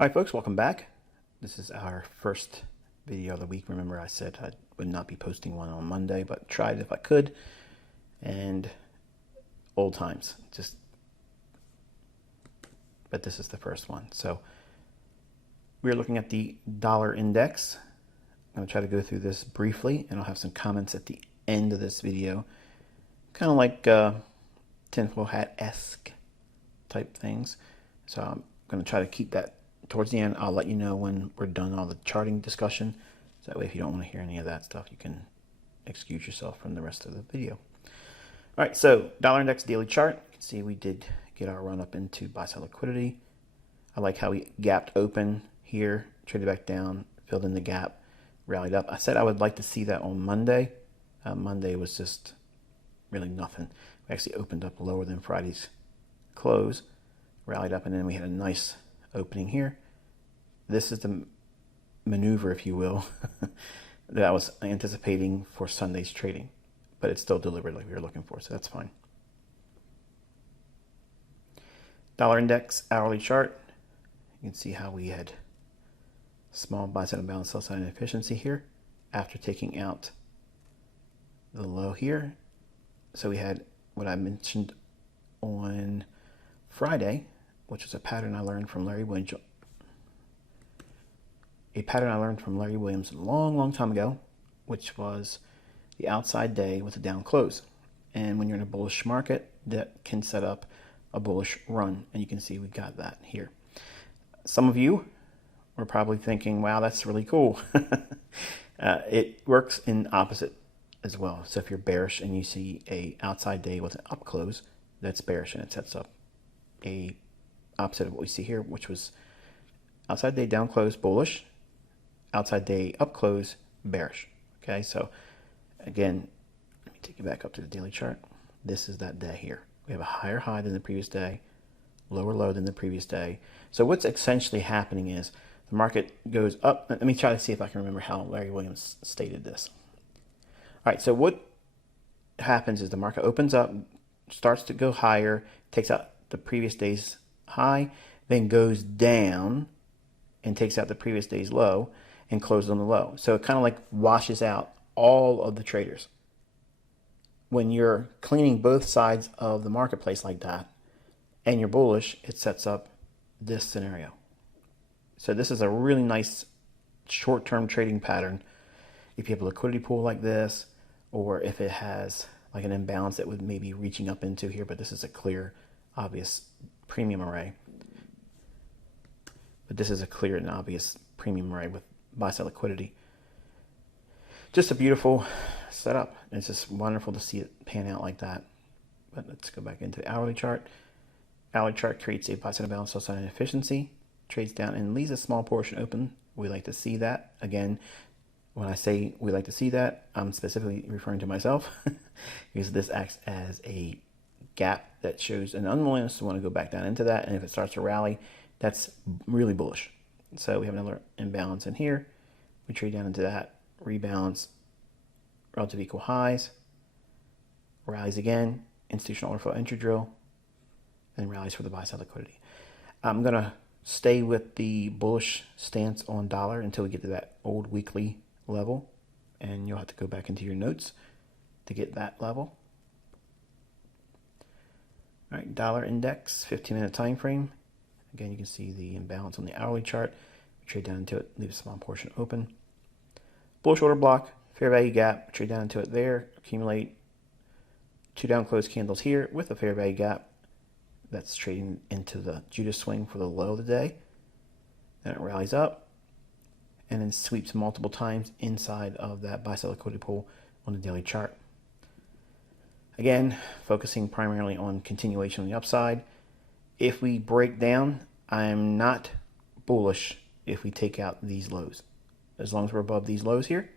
All right, folks, welcome back. This is our first video of the week. Remember, I said I would not be posting one on Monday, but tried if I could. And old times, but this is the first one. So we're looking at the dollar index. I'm going to try to go through this briefly, and I'll have some comments at the end of this video. Kind of like tinfoil hat-esque type things. So I'm going to try to keep that towards the end. I'll let you know when we're done all the charting discussion. So that way, if you don't want to hear any of that stuff, you can excuse yourself from the rest of the video. All right, so dollar index daily chart. You can see we did get our run up into buy-side liquidity. I like how we gapped open here, traded back down, filled in the gap, rallied up. I said I would like to see that on Monday. Monday was just really nothing. We actually opened up lower than Friday's close, rallied up, and then we had a nice opening here. This is the maneuver, if you will, that I was anticipating for Sunday's trading, but it's still delivered like we were looking for, so that's fine. Dollar index hourly chart. You can see how we had small buy-side imbalance, sell-side inefficiency here after taking out the low here. So we had what I mentioned on Friday, which was a pattern I learned from Larry Williams. A pattern I learned from Larry Williams a long time ago, which was the outside day with a down close. And when you're in a bullish market, that can set up a bullish run. And you can see we got that here. Some of you are probably thinking, wow, that's really cool. It works in opposite as well. So if you're bearish and you see a outside day with an up close, that's bearish, and it sets up a opposite of what we see here, which was outside day down close bullish, outside day up close bearish. Okay, so again, let me take you back up to the daily chart. This is that day here. We have a higher high than the previous day, lower low than the previous day. So what's essentially happening is the market goes up. Let me try to see if I can remember how Larry Williams stated this. All right, so what happens is the market opens up, starts to go higher, takes out the previous day's high, then goes down and takes out the previous day's low and closes on the low. So it kind of like washes out all of the traders. When you're cleaning both sides of the marketplace like that and you're bullish, it sets up this scenario. So this is a really nice short-term trading pattern. If you have a liquidity pool like this, or if it has like an imbalance that would maybe reaching up into here, but this is a clear, obvious premium array. But this is a clear and obvious premium array with buy-side liquidity. Just a beautiful setup. It's just wonderful to see it pan out like that. But let's go back into the hourly chart. Hourly chart creates a buy-side imbalance, sell-side inefficiency, trades down and leaves a small portion open. We like to see that. Again, when I say we like to see that, I'm specifically referring to myself because this acts as a gap that shows an unwillingness to want to go back down into that. And if it starts to rally, that's really bullish. So we have another imbalance in here. We trade down into that, rebalance, relative equal highs, rallies again, institutional order flow entry drill, and rallies for the buy side liquidity. I'm going to stay with the bullish stance on dollar until we get to that old weekly level, and you'll have to go back into your notes to get that level. All right, dollar index, 15-minute time frame. Again, you can see the imbalance on the hourly chart. We trade down into it, leave a small portion open. Bullish order block, fair value gap, trade down into it there, accumulate two down close candles here with a fair value gap. That's trading into the Judas swing for the low of the day. Then it rallies up and then sweeps multiple times inside of that buy-side liquidity pool on the daily chart. Again, focusing primarily on continuation on the upside. If we break down, I'm not bullish if we take out these lows. As long as we're above these lows here,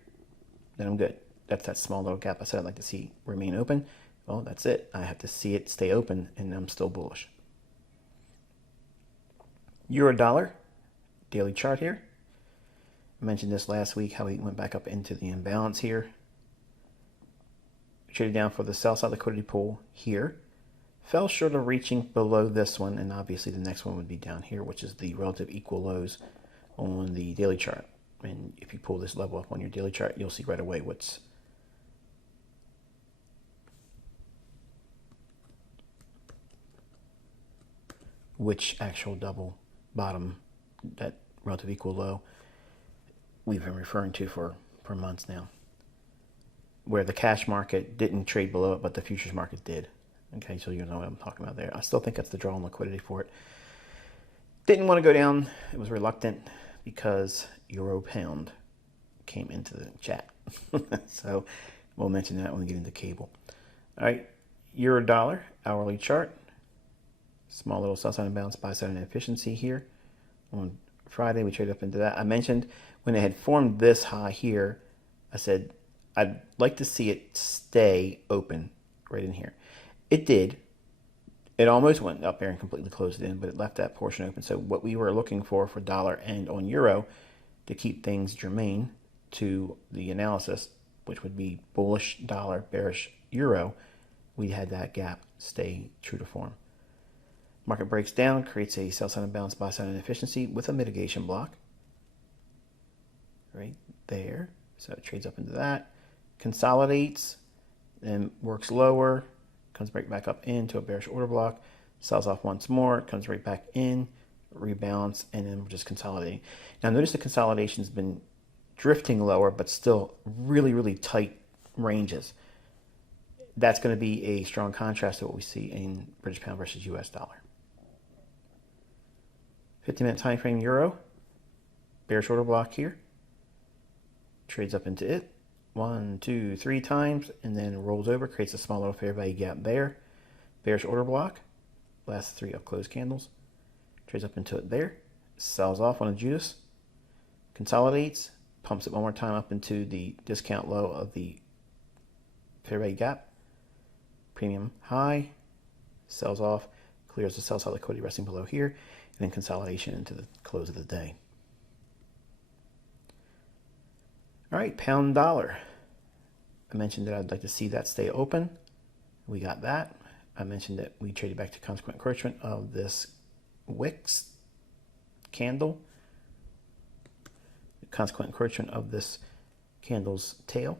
then I'm good. That's that small little gap I said I'd like to see remain open. Well, that's it. I have to see it stay open, and I'm still bullish. Euro dollar, daily chart here. I mentioned this last week, how we went back up into the imbalance here. Traded down for the sell side liquidity pool here. Fell short of reaching below this one, and obviously the next one would be down here, which is the relative equal lows on the daily chart. And if you pull this level up on your daily chart, you'll see right away which actual double bottom, that relative equal low, we've been referring to for months now, where the cash market didn't trade below it, but the futures market did. Okay, so you know what I'm talking about there. I still think that's the draw on liquidity for it. Didn't want to go down. It was reluctant because Euro Pound came into the chat. So we'll mention that when we get into cable. All right, Euro Dollar, hourly chart. Small little sell side imbalance, buy side inefficiency here. On Friday, we traded up into that. I mentioned when it had formed this high here, I said I'd like to see it stay open right in here. It did. It almost went up there and completely closed it in, but it left that portion open. So what we were looking for dollar and on euro to keep things germane to the analysis, which would be bullish dollar, bearish euro, we had that gap stay true to form. Market breaks down, creates a sell side imbalance, buy side inefficiency with a mitigation block right there. So it trades up into that, consolidates, then works lower, comes right back up into a bearish order block, sells off once more, comes right back in, rebalance, and then we're just consolidating. Now notice the consolidation's been drifting lower, but still really, really tight ranges. That's going to be a strong contrast to what we see in British pound versus US dollar. 50-minute time frame euro, bearish order block here, trades up into it. 1, 2, 3 times, and then rolls over, creates a small little fair value gap there. Bearish order block, last 3 up close candles, trades up into it there, sells off on a Judas, consolidates, pumps it one more time up into the discount low of the fair value gap, premium high, sells off, clears the sell side liquidity resting below here, and then consolidation into the close of the day. All right, pound dollar. I mentioned that I'd like to see that stay open. We got that. I mentioned that we traded back to consequent encroachment of this wicks candle. Consequent encroachment of this candle's tail,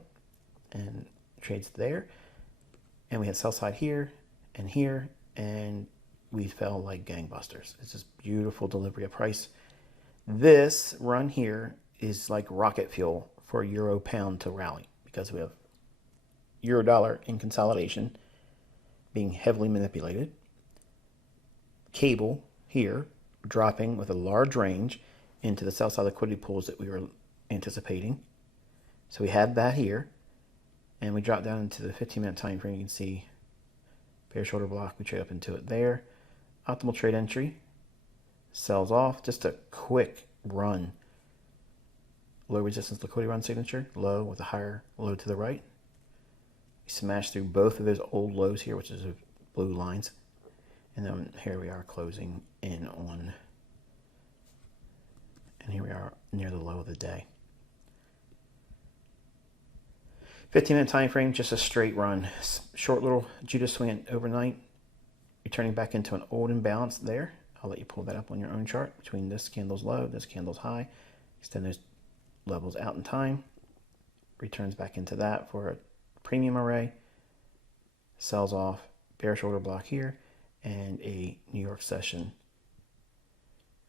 and trades there. And we had sell side here, and we fell like gangbusters. It's just beautiful delivery of price. This run here is like rocket fuel for euro pound to rally, because we have euro dollar in consolidation being heavily manipulated, cable here dropping with a large range into the sell side liquidity pools that we were anticipating. So we had that here, and we dropped down into the 15-minute time frame. You can see bearish order block, we trade up into it there. Optimal trade entry, sells off, just a quick run. Low resistance liquidity run signature, low with a higher low to the right. We smash through both of those old lows here, which is the blue lines. And then here we are closing in on, and here we are near the low of the day. 15-minute time frame, just a straight run. Short little Judas swing it overnight, returning back into an old imbalance there. I'll let you pull that up on your own chart between this candle's low, this candle's high. Extend those levels out in time, returns back into that for a premium array, sells off, bearish order block here, and a New York session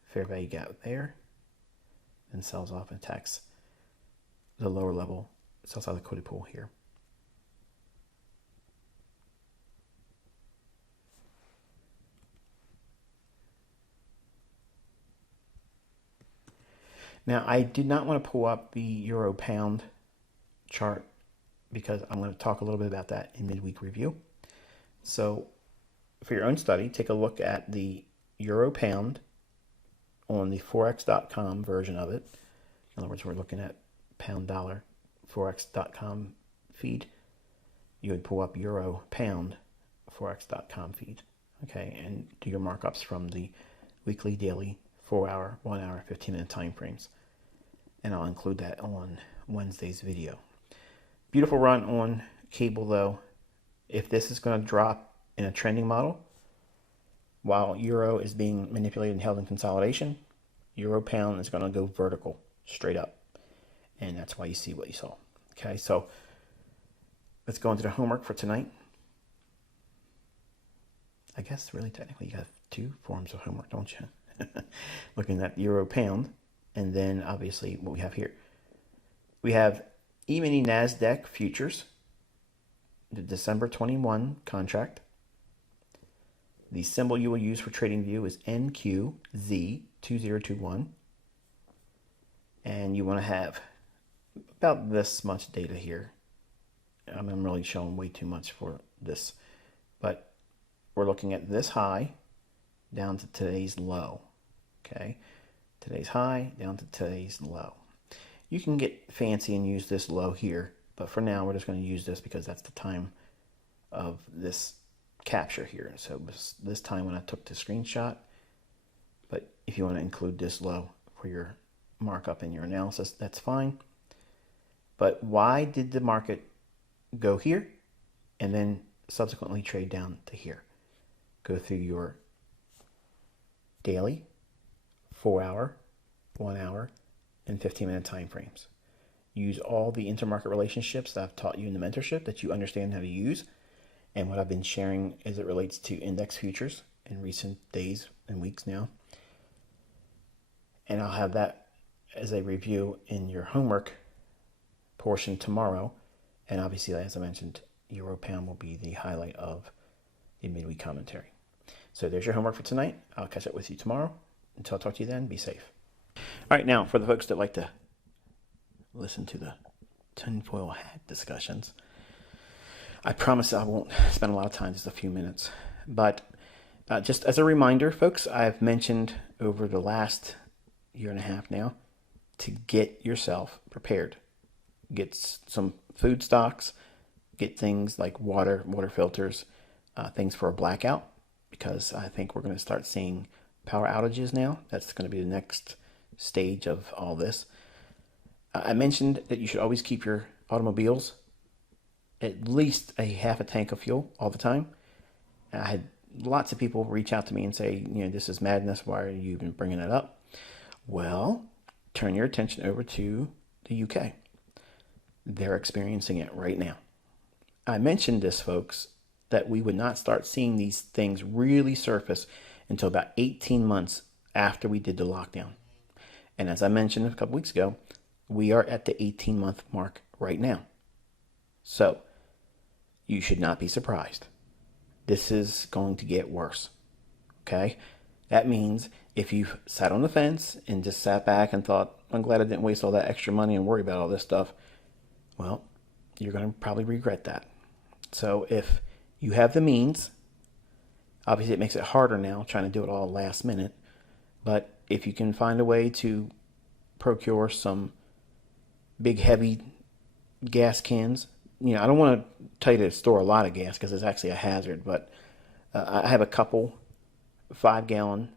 fair value gap there, then sells off and attacks the lower level sell side liquidity pool here. Now, I did not want to pull up the euro pound chart because I'm going to talk a little bit about that in midweek review. So for your own study, take a look at the euro pound on the forex.com version of it. In other words, we're looking at pound dollar forex.com feed. You would pull up euro pound forex.com feed, okay, and do your markups from the weekly, daily, 4-hour, 1-hour, 15-minute time frames. And I'll include that on Wednesday's video. Beautiful run on cable though. If this is going to drop in a trending model. While euro is being manipulated and held in consolidation, euro pound is going to go vertical, straight up. And that's why you see what you saw. Okay, so let's go into the homework for tonight. I guess really technically you have two forms of homework, don't you? Looking at euro pound, and then obviously what we have here. We have E-mini NASDAQ futures, the December 21 contract. The symbol you will use for TradingView is NQZ2021. And you want to have about this much data here. I'm really showing way too much for this. But we're looking at this high down to today's low. Okay, today's high down to today's low. You can get fancy and use this low here, but for now we're just going to use this because that's the time of this capture here. So it was this time when I took the screenshot, but if you want to include this low for your markup in your analysis, that's fine. But why did the market go here and then subsequently trade down to here? Go through your daily, 4-hour, 1 hour, and 15-minute time frames. Use all the intermarket relationships that I've taught you in the mentorship that you understand how to use, and what I've been sharing as it relates to index futures in recent days and weeks now. And I'll have that as a review in your homework portion tomorrow. And obviously, as I mentioned, euro pound will be the highlight of the midweek commentary. So there's your homework for tonight. I'll catch up with you tomorrow. Until I talk to you then, be safe. All right, now for the folks that like to listen to the tinfoil hat discussions, I promise I won't spend a lot of time, just a few minutes. But just as a reminder, folks, I've mentioned over the last year and a half now to get yourself prepared. Get some food stocks, get things like water filters, things for a blackout, because I think we're going to start seeing power outages now. That's going to be the next stage of all this. I mentioned that you should always keep your automobiles at least a half a tank of fuel all the time. I had lots of people reach out to me and say, this is madness. Why are you even bringing it up? Well, turn your attention over to the UK. They're experiencing it right now. I mentioned this, folks, that we would not start seeing these things really surface until about 18 months after we did the lockdown. And as I mentioned a couple weeks ago, we are at the 18-month mark right now. So you should not be surprised. This is going to get worse. Okay? That means if you sat on the fence and just sat back and thought, I'm glad I didn't waste all that extra money and worry about all this stuff, well, you're going to probably regret that. So if you have the means, obviously it makes it harder now trying to do it all last minute, but if you can find a way to procure some big heavy gas cans, I don't want to tell you to store a lot of gas because it's actually a hazard, but I have a couple 5-gallon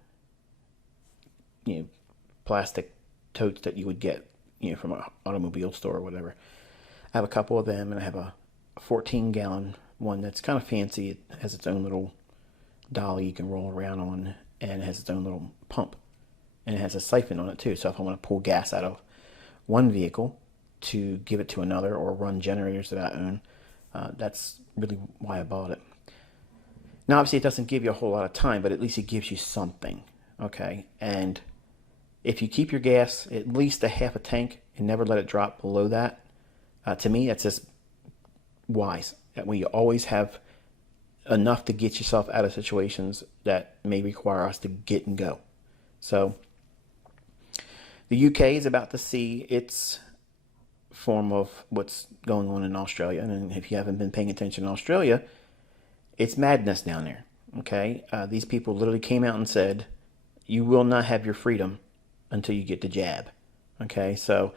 plastic totes that you would get from an automobile store or whatever. I have a couple of them, and I have a 14-gallon one that's kind of fancy. It has its own little dolly you can roll around on, and it has its own little pump, and it has a siphon on it too. So if I want to pull gas out of one vehicle to give it to another or run generators that I own, that's really why I bought it. Now, obviously, it doesn't give you a whole lot of time, but at least it gives you something, okay? And if you keep your gas at least a half a tank and never let it drop below that, to me, that's just wise. That way you always have enough to get yourself out of situations that may require us to get and go. So the UK is about to see its form of what's going on in Australia. And if you haven't been paying attention in Australia, it's madness down there. Okay? These people literally came out and said, you will not have your freedom until you get the jab. Okay? So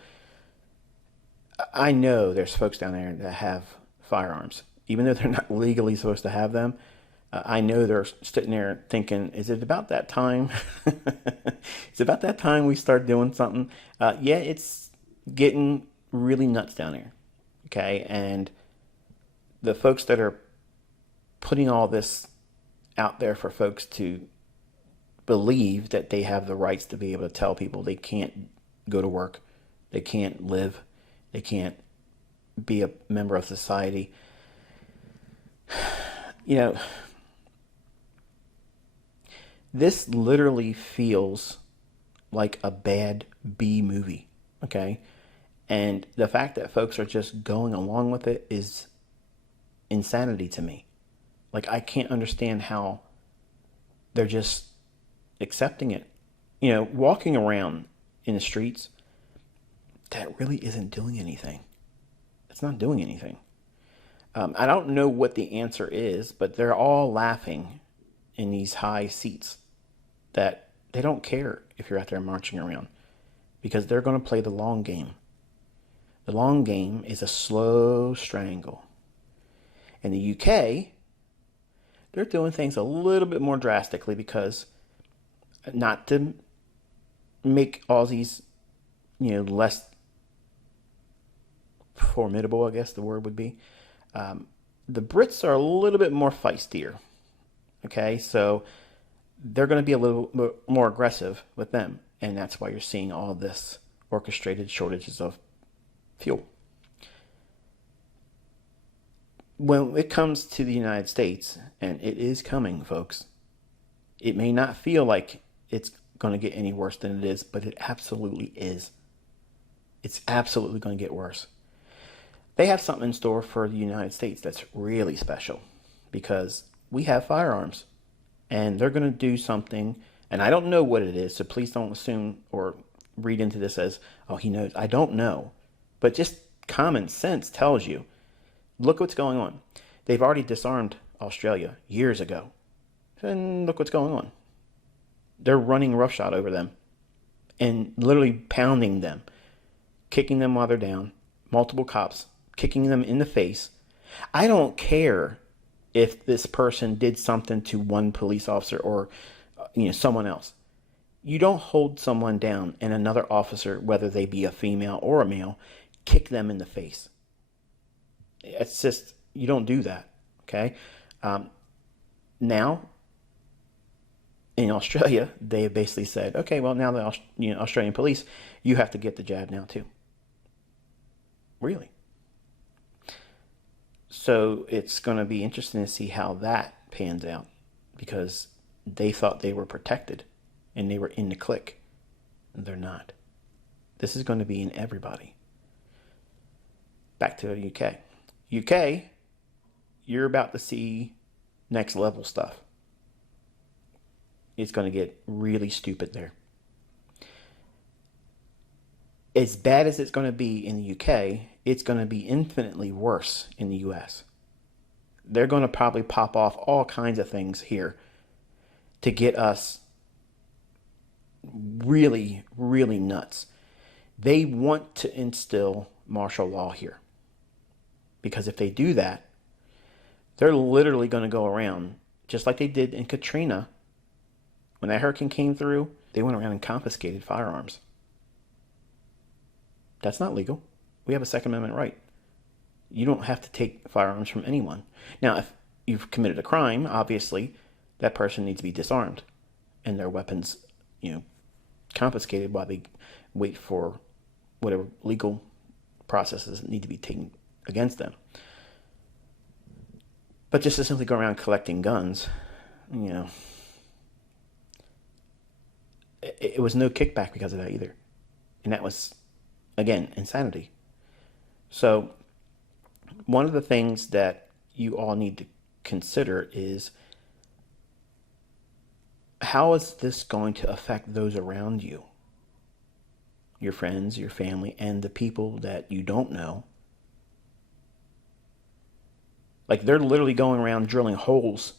I know there's folks down there that have firearms. Even though they're not legally supposed to have them, I know they're sitting there thinking, is it about that time? Is it about that time we start doing something? Yeah, it's getting really nuts down there. Okay? And the folks that are putting all this out there for folks to believe that they have the rights to be able to tell people they can't go to work, they can't live, they can't be a member of society. You know, this literally feels like a bad B movie, okay? And the fact that folks are just going along with it is insanity to me. Like, I can't understand how they're just accepting it. You know, walking around in the streets, that really isn't doing anything. It's not doing anything. I don't know what the answer is, but they're all laughing in these high seats that they don't care if you're out there marching around, because they're going to play the long game. The long game is a slow strangle. In the UK, they're doing things a little bit more drastically, because not to make Aussies, less formidable, I guess the word would be. The Brits are a little bit more feistier. Okay, so they're going to be a little more aggressive with them, and that's why you're seeing all this orchestrated shortages of fuel. When it comes to the United States, and it is coming, folks, it may not feel like it's going to get any worse than it is, but it absolutely is. It's absolutely going to get worse. They have something in store for the United States that's really special, because we have firearms, and they're going to do something, and I don't know what it is, so please don't assume or read into this as, oh, he knows. I don't know, but just common sense tells you, look what's going on. They've already disarmed Australia years ago, and look what's going on. They're running roughshod over them and literally pounding them, kicking them while they're down, multiple cops kicking them in the face. I don't care if this person did something to one police officer or someone else. You don't hold someone down and another officer, whether they be a female or a male, kick them in the face. It's just, you don't do that, okay? Now, in Australia, they have basically said, okay, well, now the Australian police, you have to get the jab now too. Really? So it's going to be interesting to see how that pans out, because they thought they were protected and they were in the clique. They're not. This is going to be in everybody. Back to the UK. UK, you're about to see next level stuff. It's going to get really stupid there. As bad as it's going to be in the UK, it's going to be infinitely worse in the US. They're going to probably pop off all kinds of things here to get us really, really nuts. They want to instill martial law here, because if they do that, they're literally going to go around, just like they did in Katrina. When that hurricane came through, they went around and confiscated firearms. That's not legal. We have a Second Amendment right. You don't have to take firearms from anyone. Now, if you've committed a crime, obviously, that person needs to be disarmed and their weapons, confiscated while they wait for whatever legal processes need to be taken against them. But just to simply go around collecting guns, it was no kickback because of that either. And that was, again, insanity. So one of the things that you all need to consider is, how is this going to affect those around you? Your friends, your family, and the people that you don't know. Like, they're literally going around drilling holes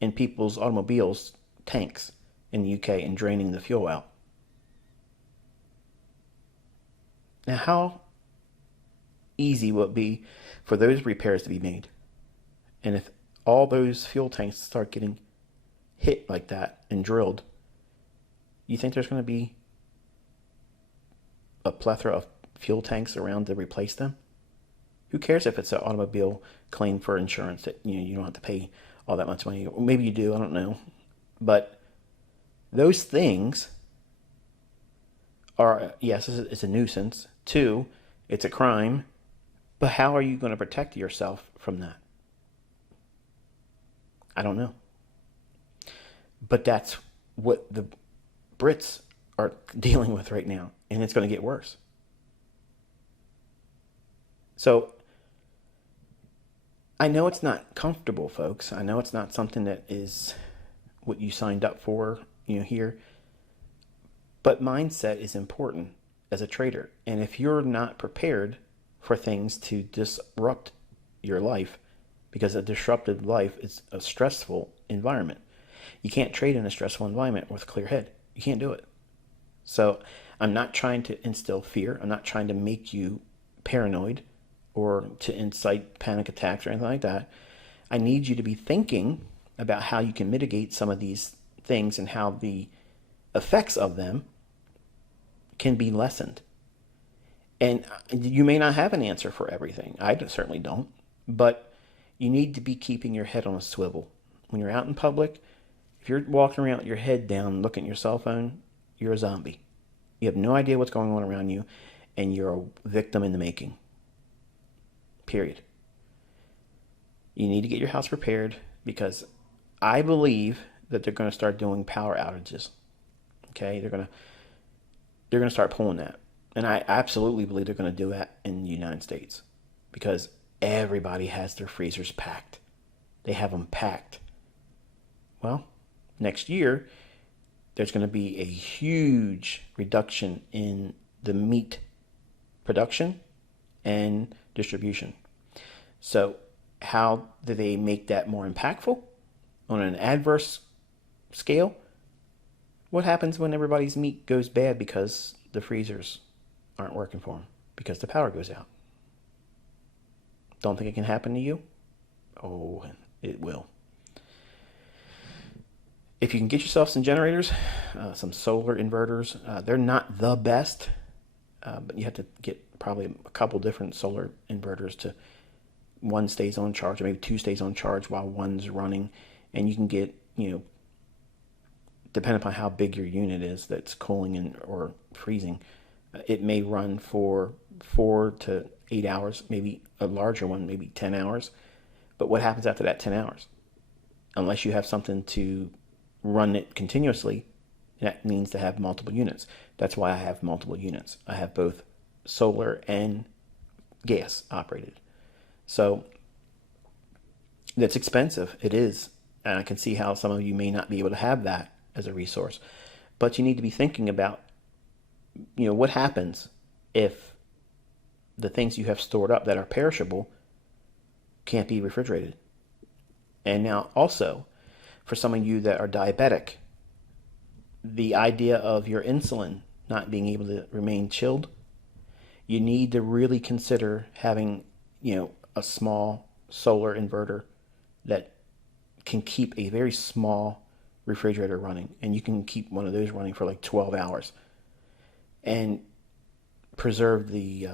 in people's automobiles, tanks in the UK, and draining the fuel out. Now, how easy will it be for those repairs to be made? And if all those fuel tanks start getting hit like that and drilled, you think there's going to be a plethora of fuel tanks around to replace them? Who cares if it's an automobile claim for insurance that you don't have to pay all that much money. Maybe you do, I don't know. But those things are, yes, it's a nuisance. Two, it's a crime. But how are you going to protect yourself from that? I don't know. But that's what the Brits are dealing with right now, and it's going to get worse. So I know it's not comfortable, folks. I know it's not something that is what you signed up for, here. But mindset is important as a trader. And if you're not prepared for things to disrupt your life, because a disrupted life is a stressful environment. You can't trade in a stressful environment with a clear head. You can't do it. So I'm not trying to instill fear. I'm not trying to make you paranoid or to incite panic attacks or anything like that. I need you to be thinking about how you can mitigate some of these things and how the effects of them can be lessened. And you may not have an answer for everything. I certainly don't. But you need to be keeping your head on a swivel. When you're out in public, if you're walking around with your head down looking at your cell phone, you're a zombie. You have no idea what's going on around you, and you're a victim in the making. Period. You need to get your house prepared, because I believe that they're going to start doing power outages. Okay? They're going to start pulling that. And I absolutely believe they're going to do that in the United States, because everybody has their freezers packed. They have them packed. Well, next year, there's going to be a huge reduction in the meat production and distribution. So how do they make that more impactful on an adverse scale? What happens when everybody's meat goes bad because the freezers aren't working for them, because the power goes out? Don't think it can happen to you? Oh, it will. If you can get yourself some generators, some solar inverters, they're not the best, but you have to get probably a couple different solar inverters to, one stays on charge, or maybe two stays on charge while one's running. And you can get, depending upon how big your unit is that's cooling or freezing, it may run for 4 to 8 hours, maybe a larger one, maybe 10 hours. But what happens after that 10 hours? Unless you have something to run it continuously, that means to have multiple units. That's why I have multiple units. I have both solar and gas operated. So that's expensive. It is. And I can see how some of you may not be able to have that as a resource. But you need to be thinking about, what happens if the things you have stored up that are perishable can't be refrigerated. And now also, for some of you that are diabetic, the idea of your insulin not being able to remain chilled, you need to really consider having, a small solar inverter that can keep a very small refrigerator running. And you can keep one of those running for like 12 hours and preserve the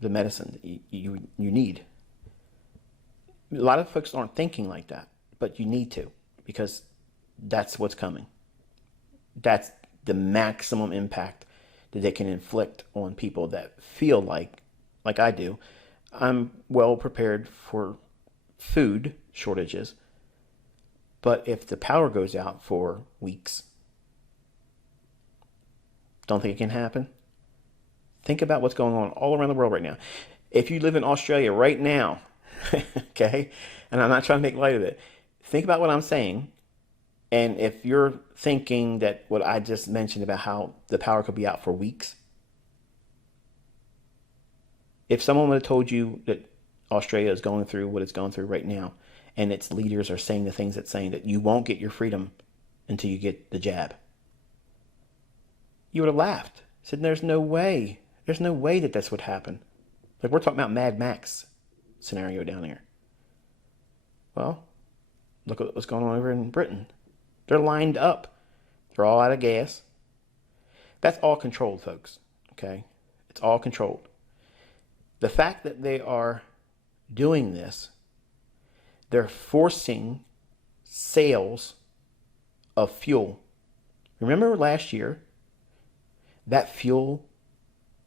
medicine that you need. A lot of folks aren't thinking like that, but you need to, because that's what's coming. That's the maximum impact that they can inflict on people that feel like I do, I'm well prepared for food shortages. But if the power goes out for weeks, don't think it can happen? Think about what's going on all around the world right now. If you live in Australia right now, okay, and I'm not trying to make light of it, think about what I'm saying. And if you're thinking that what I just mentioned about how the power could be out for weeks, if someone would have told you that Australia is going through what it's going through right now, and its leaders are saying the things it's saying, that you won't get your freedom until you get the jab, you would have laughed. Said, there's no way. There's no way that this would happen. Like, we're talking about Mad Max scenario down here. Well, look at what's going on over in Britain. They're lined up. They're all out of gas. That's all controlled, folks. Okay? It's all controlled. The fact that they are doing this, they're forcing sales of fuel. Remember last year, that fuel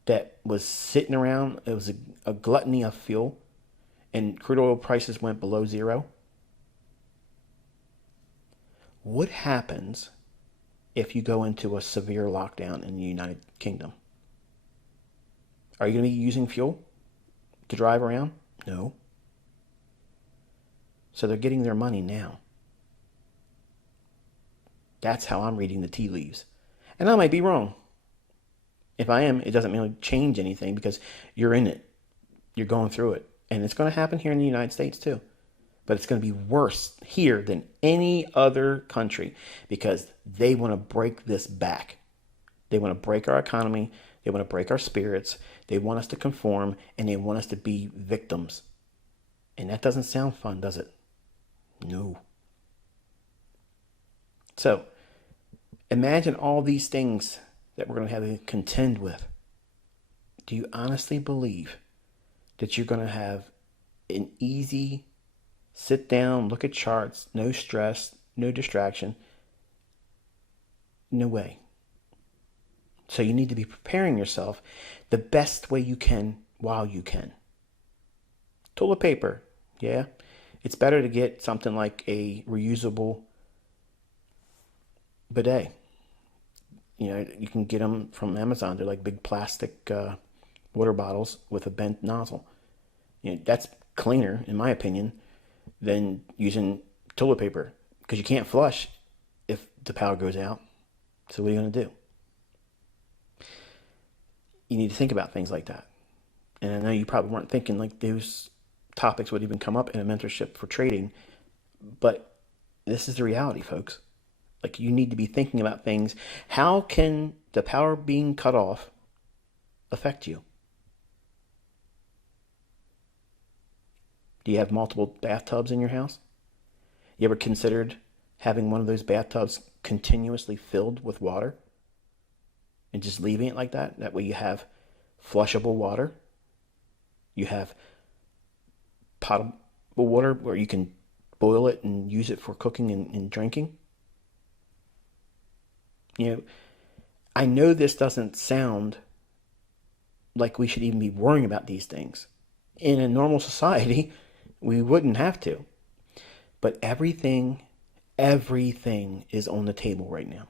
that was sitting around, it was a gluttony of fuel, and crude oil prices went below zero? What happens if you go into a severe lockdown in the United Kingdom? Are you going to be using fuel to drive around? No. So they're getting their money now. That's how I'm reading the tea leaves. And I might be wrong. If I am, it doesn't really change anything because you're in it. You're going through it. And it's going to happen here in the United States too. But it's going to be worse here than any other country because they want to break this back. They want to break our economy. They want to break our spirits. They want us to conform, and they want us to be victims. And that doesn't sound fun, does it? No. So, imagine all these things that we're going to have to contend with. Do you honestly believe that you're going to have an easy sit down, look at charts, no stress, no distraction? No way. So you need to be preparing yourself the best way you can while you can. Toilet paper, yeah. It's better to get something like a reusable bidet. You know, you can get them from Amazon. They're like big plastic water bottles with a bent nozzle. You know, that's cleaner, in my opinion, than using toilet paper because you can't flush if the power goes out. So what are you going to do? You need to think about things like that. And I know you probably weren't thinking like those topics would even come up in a mentorship for trading, but this is the reality, folks. Like, you need to be thinking about things. How can the power being cut off affect you? Do you have multiple bathtubs in your house? You ever considered having one of those bathtubs continuously filled with water and just leaving it like that? That way you have flushable water. You have potable water where you can boil it and use it for cooking and drinking. You know, I know this doesn't sound like we should even be worrying about these things. In a normal society, we wouldn't have to. But everything is on the table right now.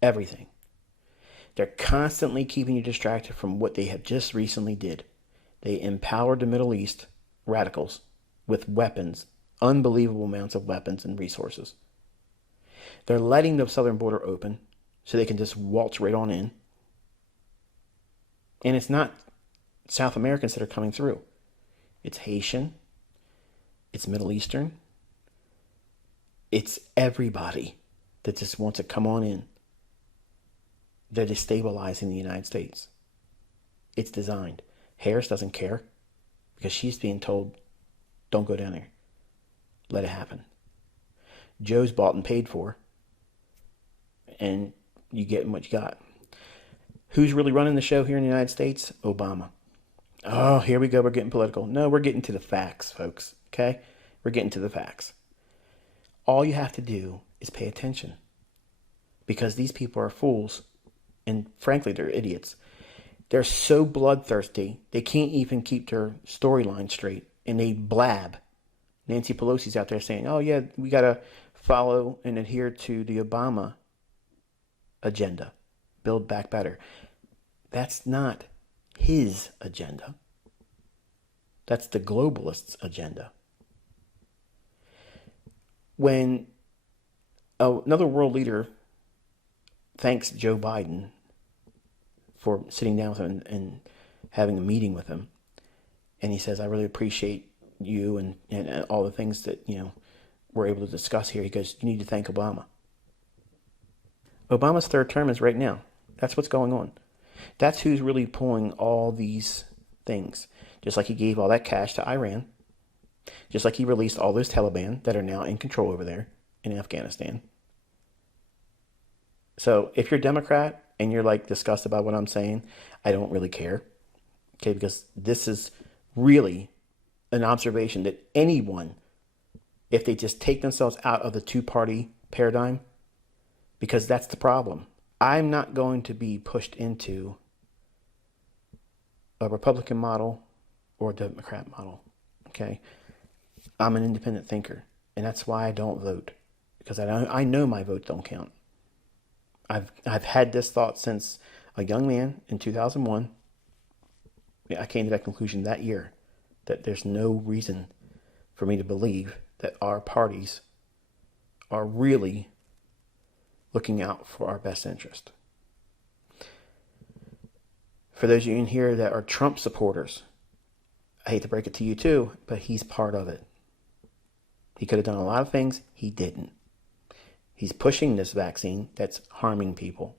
Everything. They're constantly keeping you distracted from what they have just recently did. They empowered the Middle East radicals with weapons, unbelievable amounts of weapons and resources. They're letting the southern border open so they can just waltz right on in. And it's not South Americans that are coming through. It's Haitian. It's Middle Eastern. It's everybody that just wants to come on in. They're destabilizing the United States. It's designed. Harris doesn't care because she's being told, don't go down there. Let it happen. Joe's bought and paid for, and you get what you got. Who's really running the show here in the United States? Obama. Oh, here we go. We're getting political. No, we're getting to the facts, folks. Okay? We're getting to the facts. All you have to do is pay attention because these people are fools, and frankly, they're idiots. They're so bloodthirsty, they can't even keep their storyline straight, and they blab. Nancy Pelosi's out there saying, oh, yeah, we got to follow and adhere to the Obama agenda. Build back better. That's not his agenda. That's the globalists' agenda. When another world leader thanks Joe Biden for sitting down with him and having a meeting with him, and he says, I really appreciate you and all the things that, you know, we're able to discuss here. He goes, you need to thank Obama. Obama's third term is right now. That's what's going on. That's who's really pulling all these things. Just like he gave all that cash to Iran. Just like he released all those Taliban that are now in control over there in Afghanistan. So if you're a Democrat and you're like disgusted about what I'm saying, I don't really care. Okay, because this is really an observation that anyone if they just take themselves out of the two-party paradigm, because that's the problem. I'm not going to be pushed into a Republican model or a Democrat model, okay? I'm an independent thinker, and that's why I don't vote, because I know my votes don't count. I've had this thought since a young man in 2001. I came to that conclusion that year, that there's no reason for me to believe that our parties are really looking out for our best interest. For those of you in here that are Trump supporters, I hate to break it to you too, but he's part of it. He could have done a lot of things. He didn't. He's pushing this vaccine that's harming people.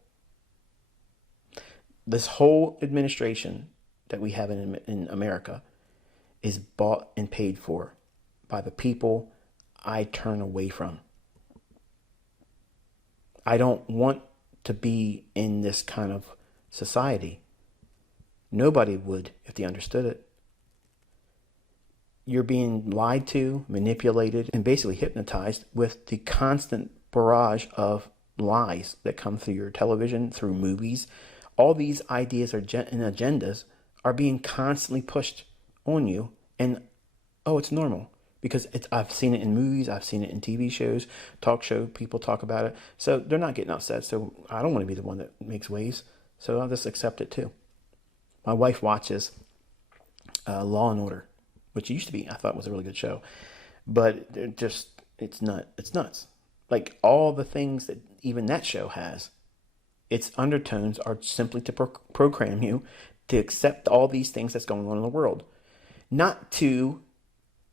This whole administration that we have in America is bought and paid for by the people I turn away from. I don't want to be in this kind of society. Nobody would if they understood it. You're being lied to, manipulated, and basically hypnotized with the constant barrage of lies that come through your television, through movies. All these ideas and agendas are being constantly pushed on you, and it's normal because I've seen it in movies, I've seen it in TV shows, talk show people talk about it, so they're not getting upset. So I don't want to be the one that makes waves, so I'll just accept it too. My wife watches Law and Order, which used to be, I thought, was a really good show, but it's nuts. Like all the things that even that show has, its undertones are simply to program you to accept all these things that's going on in the world, not to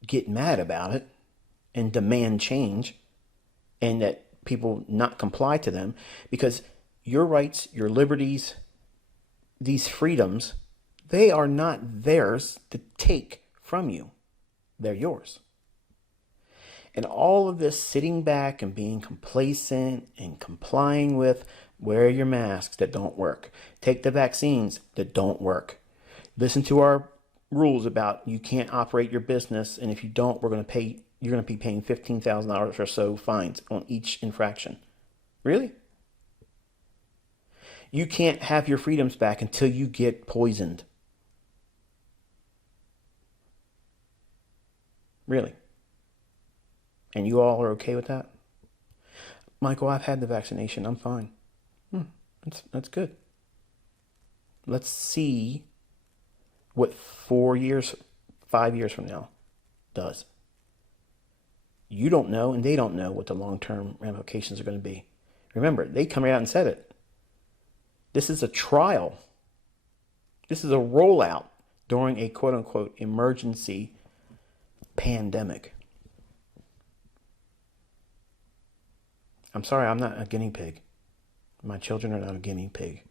get mad about it and demand change and that people not comply to them, because your rights, your liberties, these freedoms, they are not theirs to take from you. They're yours. And all of this sitting back and being complacent and complying with, wear your masks that don't work, take the vaccines that don't work, listen to our rules about you can't operate your business, and if you don't, you're going to be paying $15,000 or so fines on each infraction. Really? You can't have your freedoms back until you get poisoned. Really? And you all are okay with that? Michael, I've had the vaccination. I'm fine. That's good. Let's see what 4 years, 5 years from now does. You don't know, and they don't know what the long-term ramifications are going to be. Remember, they come out and said it. This is a trial. This is a rollout during a quote-unquote emergency pandemic. I'm sorry, I'm not a guinea pig. My children are not a guinea pig.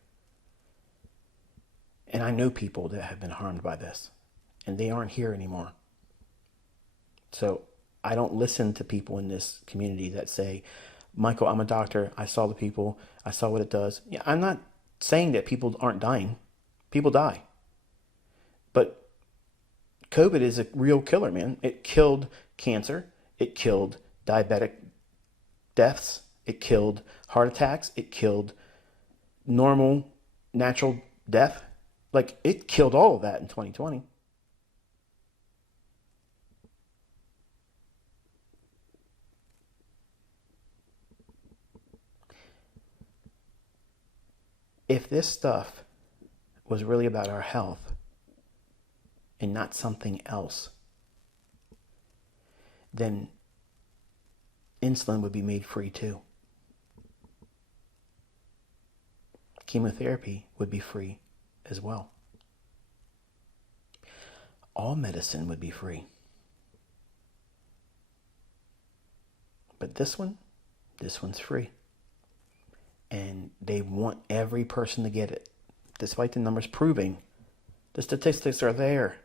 And I know people that have been harmed by this, and they aren't here anymore. So I don't listen to people in this community that say, Michael, I'm a doctor. I saw the people. I saw what it does. Yeah, I'm not saying that people aren't dying. People die. But COVID is a real killer, man. It killed cancer. It killed diabetic deaths. It killed heart attacks. It killed normal, natural death. Like, it killed all of that in 2020. If this stuff was really about our health and not something else, then insulin would be made free too. Chemotherapy would be free as well. All medicine would be free. But this one's free. And they want every person to get it, despite the numbers proving, the statistics are there,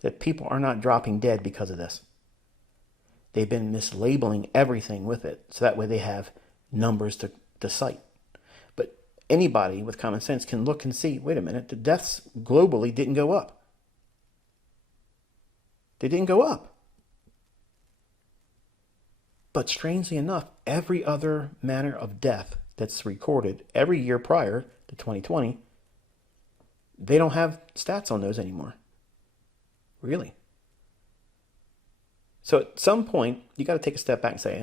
that people are not dropping dead because of this. They've been mislabeling everything with it, so that way they have numbers to cite. But anybody with common sense can look and see, wait a minute, the deaths globally didn't go up. They didn't go up. But strangely enough, every other manner of death that's recorded every year prior to 2020, they don't have stats on those anymore. Really. So at some point, you got to take a step back and say,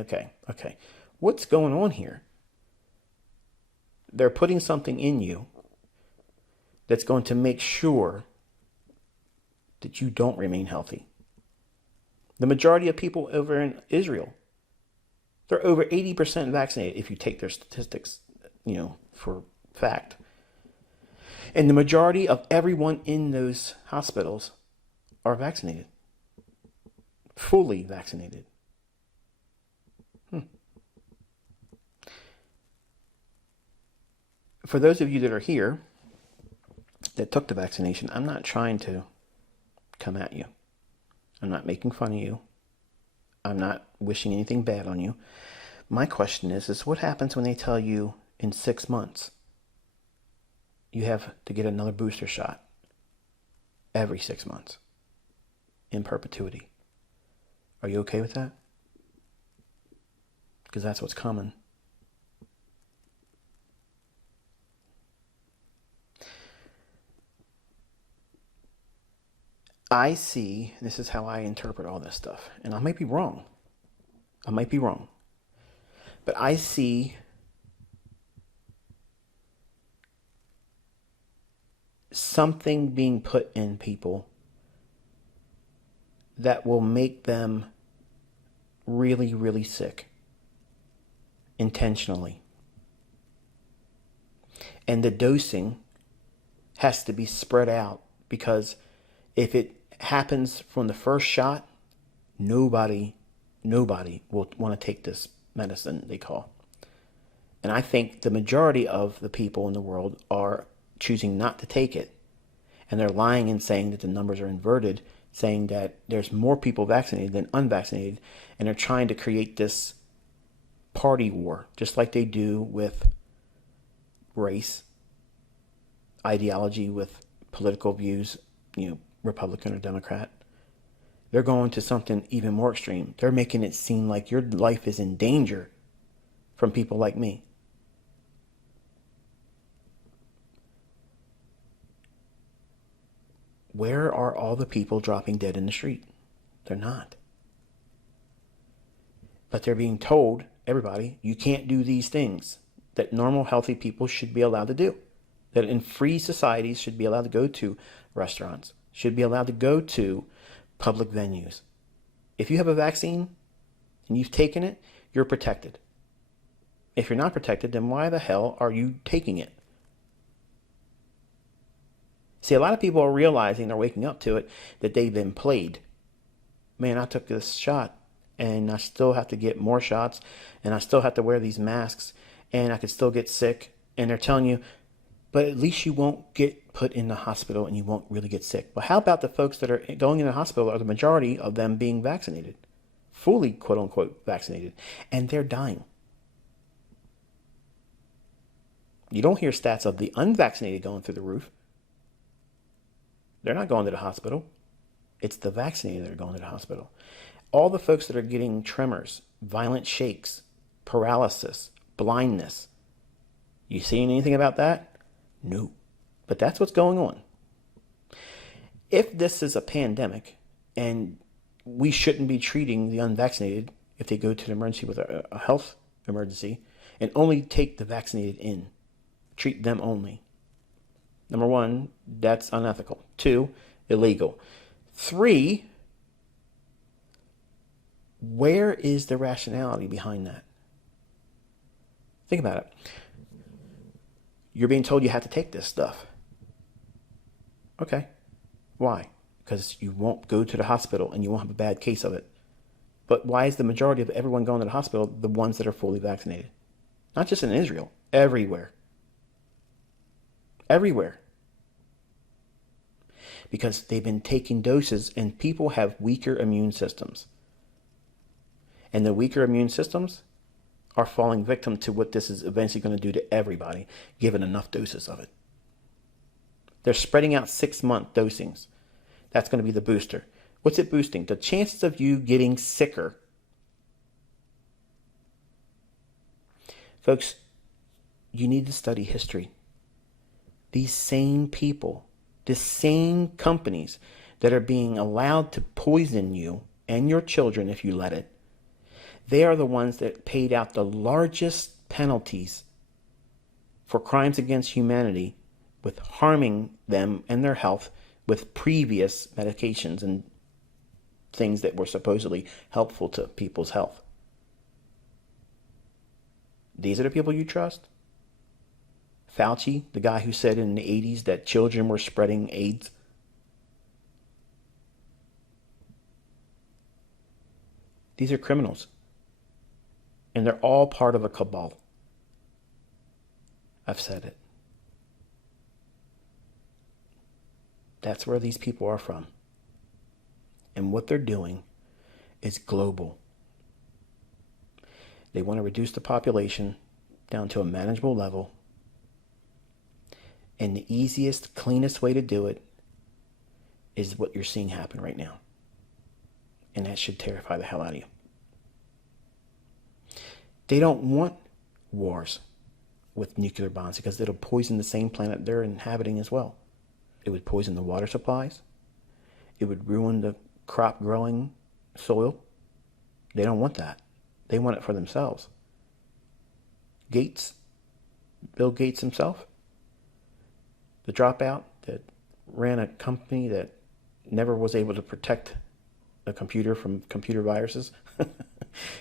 okay, what's going on here? They're putting something in you that's going to make sure that you don't remain healthy. The majority of people over in Israel, they're over 80% vaccinated if you take their statistics, for fact. And the majority of everyone in those hospitals are vaccinated. Fully vaccinated. For those of you that are here that took the vaccination, I'm not trying to come at you. I'm not making fun of you. I'm not wishing anything bad on you. My question is what happens when they tell you in 6 months you have to get another booster shot every 6 months in perpetuity? Are you okay with that? Because that's what's coming. I see, this is how I interpret all this stuff, and I might be wrong. But I see something being put in people that will make them really, really sick intentionally. And the dosing has to be spread out, because if it happens from the first shot, nobody will want to take this medicine they call. And I think the majority of the people in the world are choosing not to take it. And they're lying and saying that the numbers are inverted, saying that there's more people vaccinated than unvaccinated. And they're trying to create this party war, just like they do with race, ideology, with political views, Republican or Democrat. They're going to something even more extreme. They're making it seem like your life is in danger from people like me. Where are all the people dropping dead in the street? They're not. But they're being told, everybody, you can't do these things that normal, healthy people should be allowed to do. That in free societies should be allowed to go to restaurants, should be allowed to go to public venues. If you have a vaccine and you've taken it, you're protected. If you're not protected, then why the hell are you taking it? See, a lot of people are realizing, they're waking up to it, that they've been played. Man, I took this shot and I still have to get more shots and I still have to wear these masks and I could still get sick. And they're telling you, but at least you won't get put in the hospital and you won't really get sick. But how about the folks that are going in the hospital, are the majority of them being vaccinated, fully quote unquote vaccinated, and they're dying? You don't hear stats of the unvaccinated going through the roof. They're not going to the hospital. It's the vaccinated that are going to the hospital. All the folks that are getting tremors, violent shakes, paralysis, blindness. You seeing anything about that? No. But that's what's going on. If this is a pandemic and we shouldn't be treating the unvaccinated if they go to the emergency with a health emergency, and only take the vaccinated in, treat them only. Number one, that's unethical. 2, illegal. 3, where is the rationality behind that? Think about it. You're being told you have to take this stuff. Okay. Why? Because you won't go to the hospital and you won't have a bad case of it. But why is the majority of everyone going to the hospital the ones that are fully vaccinated? Not just in Israel, everywhere. Everywhere. Because they've been taking doses and people have weaker immune systems. And the weaker immune systems are falling victim to what this is eventually going to do to everybody, given enough doses of it. They're spreading out 6-month dosings. That's going to be the booster. What's it boosting? The chances of you getting sicker Folks, you need to study history. These same people, the same companies that are being allowed to poison you and your children if you let it, they are the ones that paid out the largest penalties for crimes against humanity with harming them and their health with previous medications and things that were supposedly helpful to people's health. These are the people you trust? Fauci, the guy who said in the 80s that children were spreading AIDS? These are criminals. And they're all part of a cabal. I've said it. That's where these people are from. And what they're doing is global. They want to reduce the population down to a manageable level. And the easiest, cleanest way to do it is what you're seeing happen right now. And that should terrify the hell out of you. They don't want wars with nuclear bombs because it'll poison the same planet they're inhabiting as well. It would poison the water supplies. It would ruin the crop growing soil. They don't want that. They want it for themselves. Gates, Bill Gates himself, the dropout that ran a company that never was able to protect a computer from computer viruses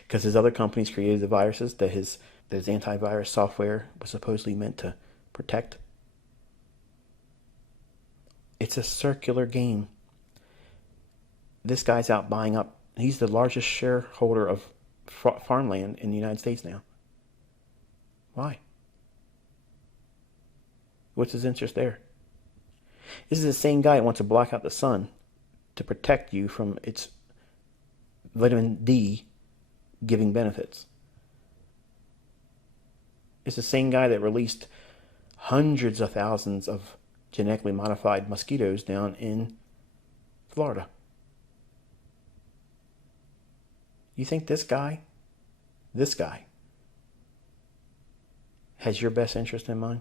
because his other companies created the viruses that his antivirus software was supposedly meant to protect. It's a circular game. This guy's out buying up. He's the largest shareholder of farmland in the United States now. Why? What's his interest there? This is the same guy that wants to block out the sun to protect you from its vitamin D giving benefits. It's the same guy that released hundreds of thousands of genetically modified mosquitoes down in Florida. You think this guy has your best interest in mind?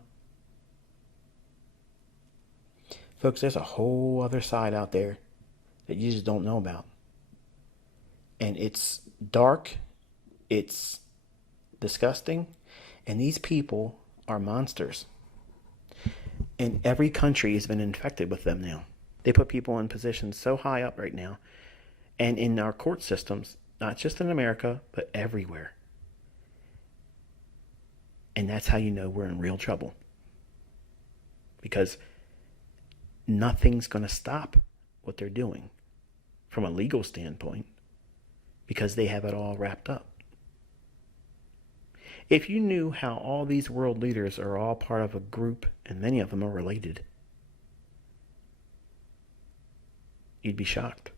Folks, there's a whole other side out there that you just don't know about. And it's dark, it's disgusting, and these people are monsters. And every country has been infected with them now. They put people in positions so high up right now, and in our court systems, not just in America, but everywhere. And that's how you know we're in real trouble. Because nothing's going to stop what they're doing from a legal standpoint because they have it all wrapped up. If you knew how all these world leaders are all part of a group and many of them are related, you'd be shocked.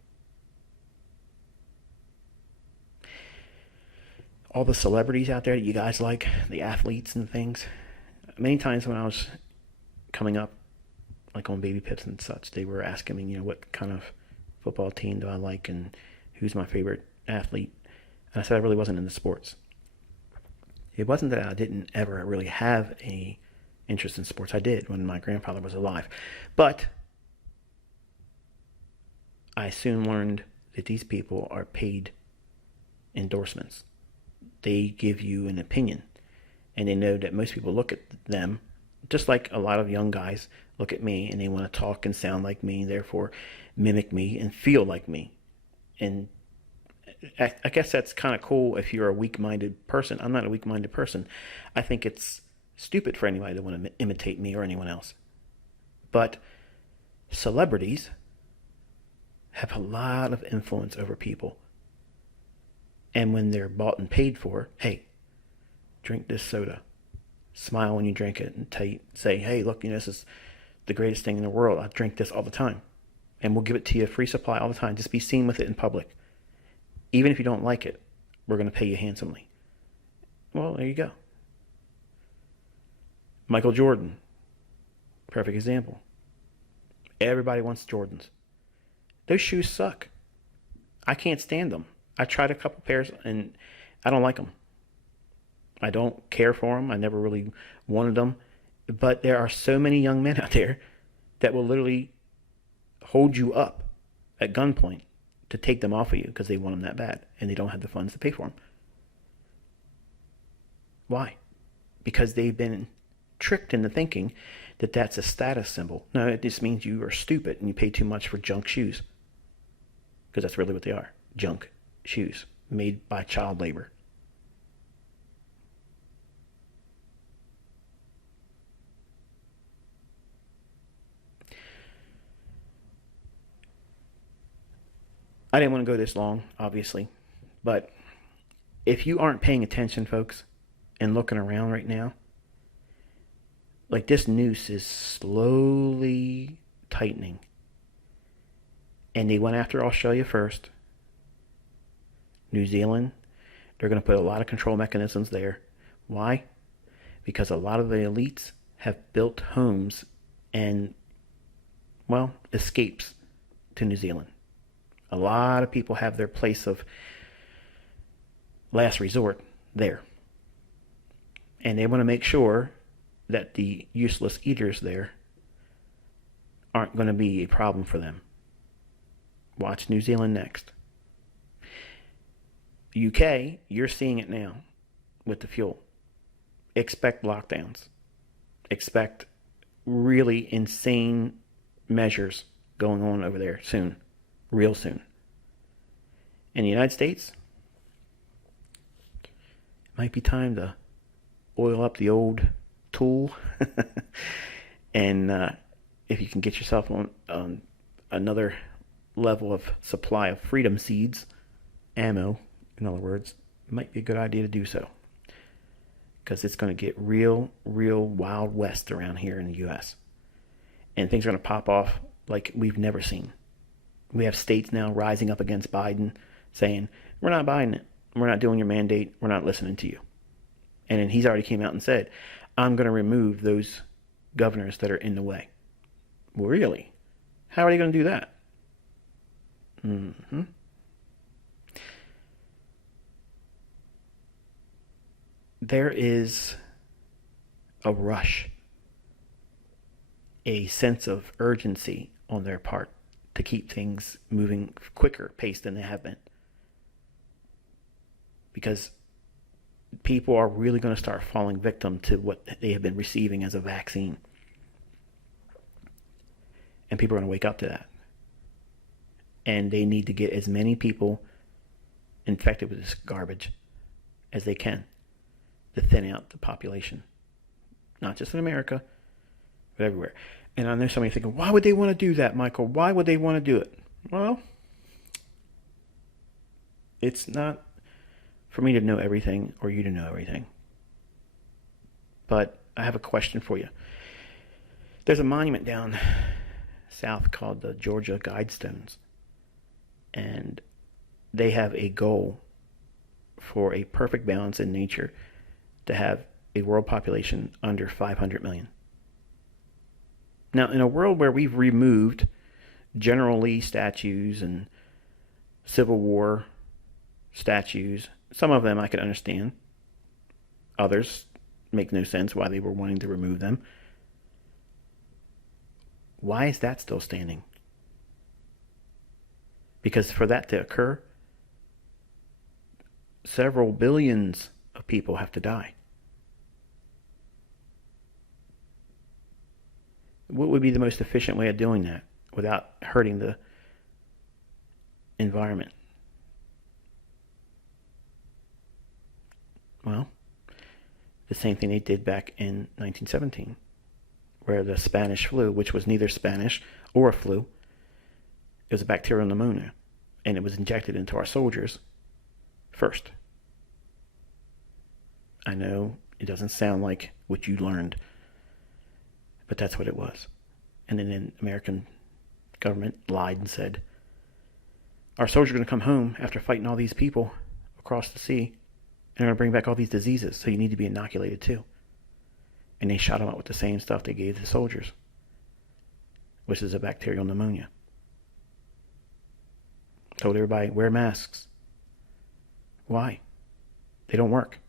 All the celebrities out there that you guys like, the athletes and things, many times when I was coming up, like on Baby Pips and such, they were asking me, what kind of football team do I like and who's my favorite athlete? And I said I really wasn't into sports. It wasn't that I didn't ever really have any interest in sports. I did when my grandfather was alive. But I soon learned that these people are paid endorsements. They give you an opinion. And they know that most people look at them, just like a lot of young guys look at me, and they want to talk and sound like me, therefore mimic me and feel like me. And I guess that's kind of cool if you're a weak-minded person. I'm not a weak-minded person. I think it's stupid for anybody to want to imitate me or anyone else. But celebrities have a lot of influence over people. And when they're bought and paid for, hey, drink this soda. Smile when you drink it and say, hey, look, this is the greatest thing in the world. I drink this all the time. And we'll give it to you free supply all the time. Just be seen with it in public. Even if you don't like it, we're going to pay you handsomely. Well, there you go. Michael Jordan, perfect example. Everybody wants Jordans. Those shoes suck. I can't stand them. I tried a couple pairs and I don't like them. I don't care for them. I never really wanted them. But there are so many young men out there that will literally hold you up at gunpoint to take them off of you because they want them that bad and they don't have the funds to pay for them. Why? Because they've been tricked into thinking that that's a status symbol. No, it just means you are stupid and you pay too much for junk shoes. Because that's really what they are. Junk shoes made by child labor. I didn't want to go this long, obviously, but if you aren't paying attention, folks, and looking around right now, like this noose is slowly tightening. And they went after Australia first. New Zealand, they're going to put a lot of control mechanisms there. Why? Because a lot of the elites have built homes and, well, escapes to New Zealand. A lot of people have their place of last resort there. And they want to make sure that the useless eaters there aren't going to be a problem for them. Watch New Zealand next. UK, you're seeing it now with the fuel. Expect lockdowns. Expect really insane measures going on over there soon. Real soon. In the United States, it might be time to oil up the old tool. And if you can get yourself on another level of supply of freedom seeds, ammo, in other words, it might be a good idea to do so. Because it's going to get real Wild West around here in the U.S. And things are going to pop off like we've never seen. We have states now rising up against Biden saying, we're not buying it. We're not doing your mandate. We're not listening to you. And then he's already came out and said, I'm going to remove those governors that are in the way. Well, really? How are they going to do that? There is a rush, a sense of urgency on their part to keep things moving quicker pace than they have been. Because people are really going to start falling victim to what they have been receiving as a vaccine. And people are going to wake up to that. And they need to get as many people infected with this garbage as they can to thin out the population. Not just in America, but everywhere. And I know somebody thinking, why would they want to do that, Michael? Why would they want to do it? Well, it's not for me to know everything or you to know everything. But I have a question for you. There's a monument down south called the Georgia Guidestones. And they have a goal for a perfect balance in nature to have a world population under 500 million. Now, in a world where we've removed General Lee statues and Civil War statues, some of them I could understand. Others make no sense why they were wanting to remove them. Why is that still standing? Because for that to occur, several billions of people have to die. What would be the most efficient way of doing that without hurting the environment? Well, the same thing they did back in 1917, where the Spanish flu, which was neither Spanish or a flu, it was a bacterial pneumonia, and it was injected into our soldiers first. I know it doesn't sound like what you learned, but that's what it was. And then the American government lied and said, our soldiers are going to come home after fighting all these people across the sea, and they're going to bring back all these diseases, so you need to be inoculated too. And they shot them up with the same stuff they gave the soldiers, which is a bacterial pneumonia. Told everybody, wear masks. Why? They don't work.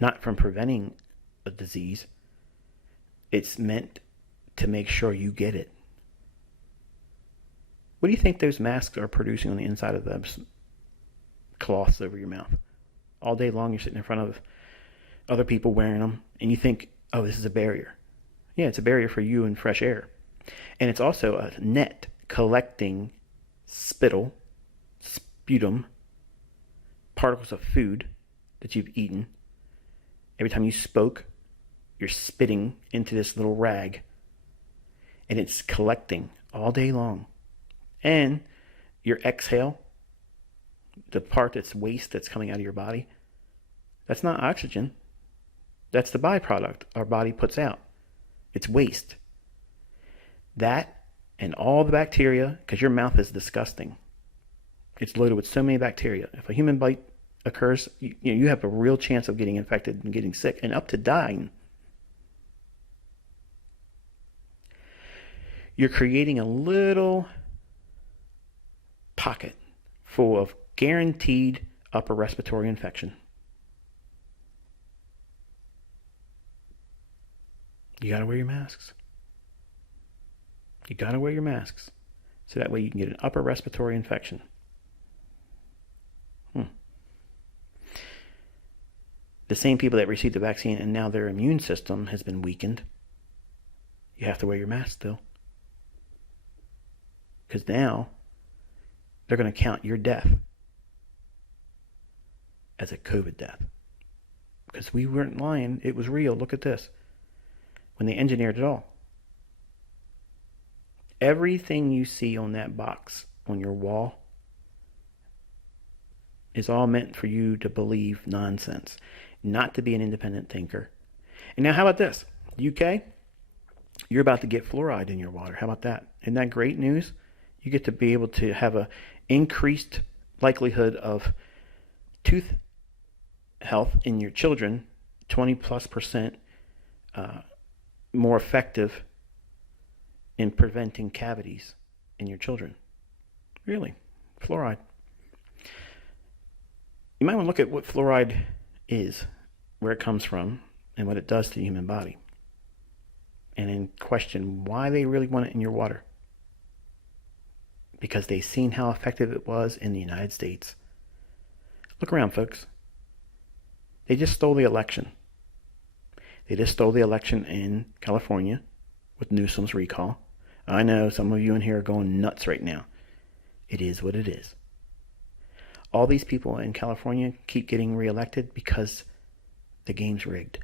not from preventing a disease. It's meant to make sure you get it. What do you think those masks are producing on the inside of those cloths over your mouth? All day long, you're sitting in front of other people wearing them, and you think, oh, this is a barrier. Yeah, it's a barrier for you and fresh air. And it's also a net collecting spittle, sputum, particles of food that you've eaten. Every time you spoke, you're spitting into this little rag, and it's collecting all day long. And your exhale, the part that's waste that's coming out of your body, that's not oxygen. That's the byproduct our body puts out. It's waste. That and all the bacteria, because your mouth is disgusting. It's loaded with so many bacteria. If a human bite occurs, you have a real chance of getting infected and getting sick and up to dying. You're creating a little pocket full of guaranteed upper respiratory infection. You gotta wear your masks. You gotta wear your masks. So that way you can get an upper respiratory infection. The same people that received the vaccine and now their immune system has been weakened, you have to wear your mask still. Because now they're going to count your death as a COVID death. Because we weren't lying. It was real. Look at this. When they engineered it all. Everything you see on that box on your wall is all meant for you to believe nonsense, not to be an independent thinker. And now how about this? UK, you're about to get fluoride in your water. How about that? Isn't that great news? You get to be able to have an increased likelihood of tooth health in your children, 20+% more effective in preventing cavities in your children. Really, fluoride. You might want to look at what fluoride is, where it comes from, and what it does to the human body. And then question why they really want it in your water. Because they've seen how effective it was in the United States. Look around, folks. They just stole the election. They just stole the election in California with Newsom's recall. I know some of you in here are going nuts right now. It is what it is. All these people in California keep getting reelected because the game's rigged.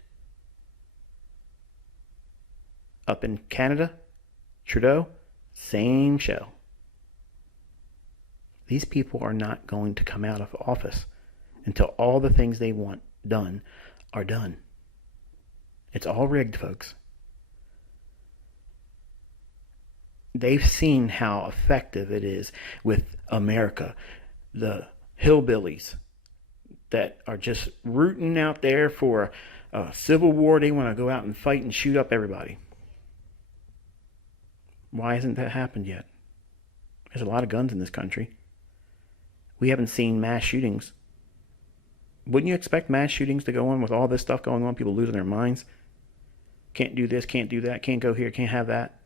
Up in Canada, Trudeau, same show. These people are not going to come out of office until all the things they want done are done. It's all rigged, folks. They've seen how effective it is with America. The hillbillies that are just rooting out there for a civil war. They want to go out and fight and shoot up everybody. Why hasn't that happened yet? There's a lot of guns in this country. We haven't seen mass shootings. Wouldn't you expect mass shootings to go on with all this stuff going on? People losing their minds. Can't do this, can't do that, can't go here, can't have that.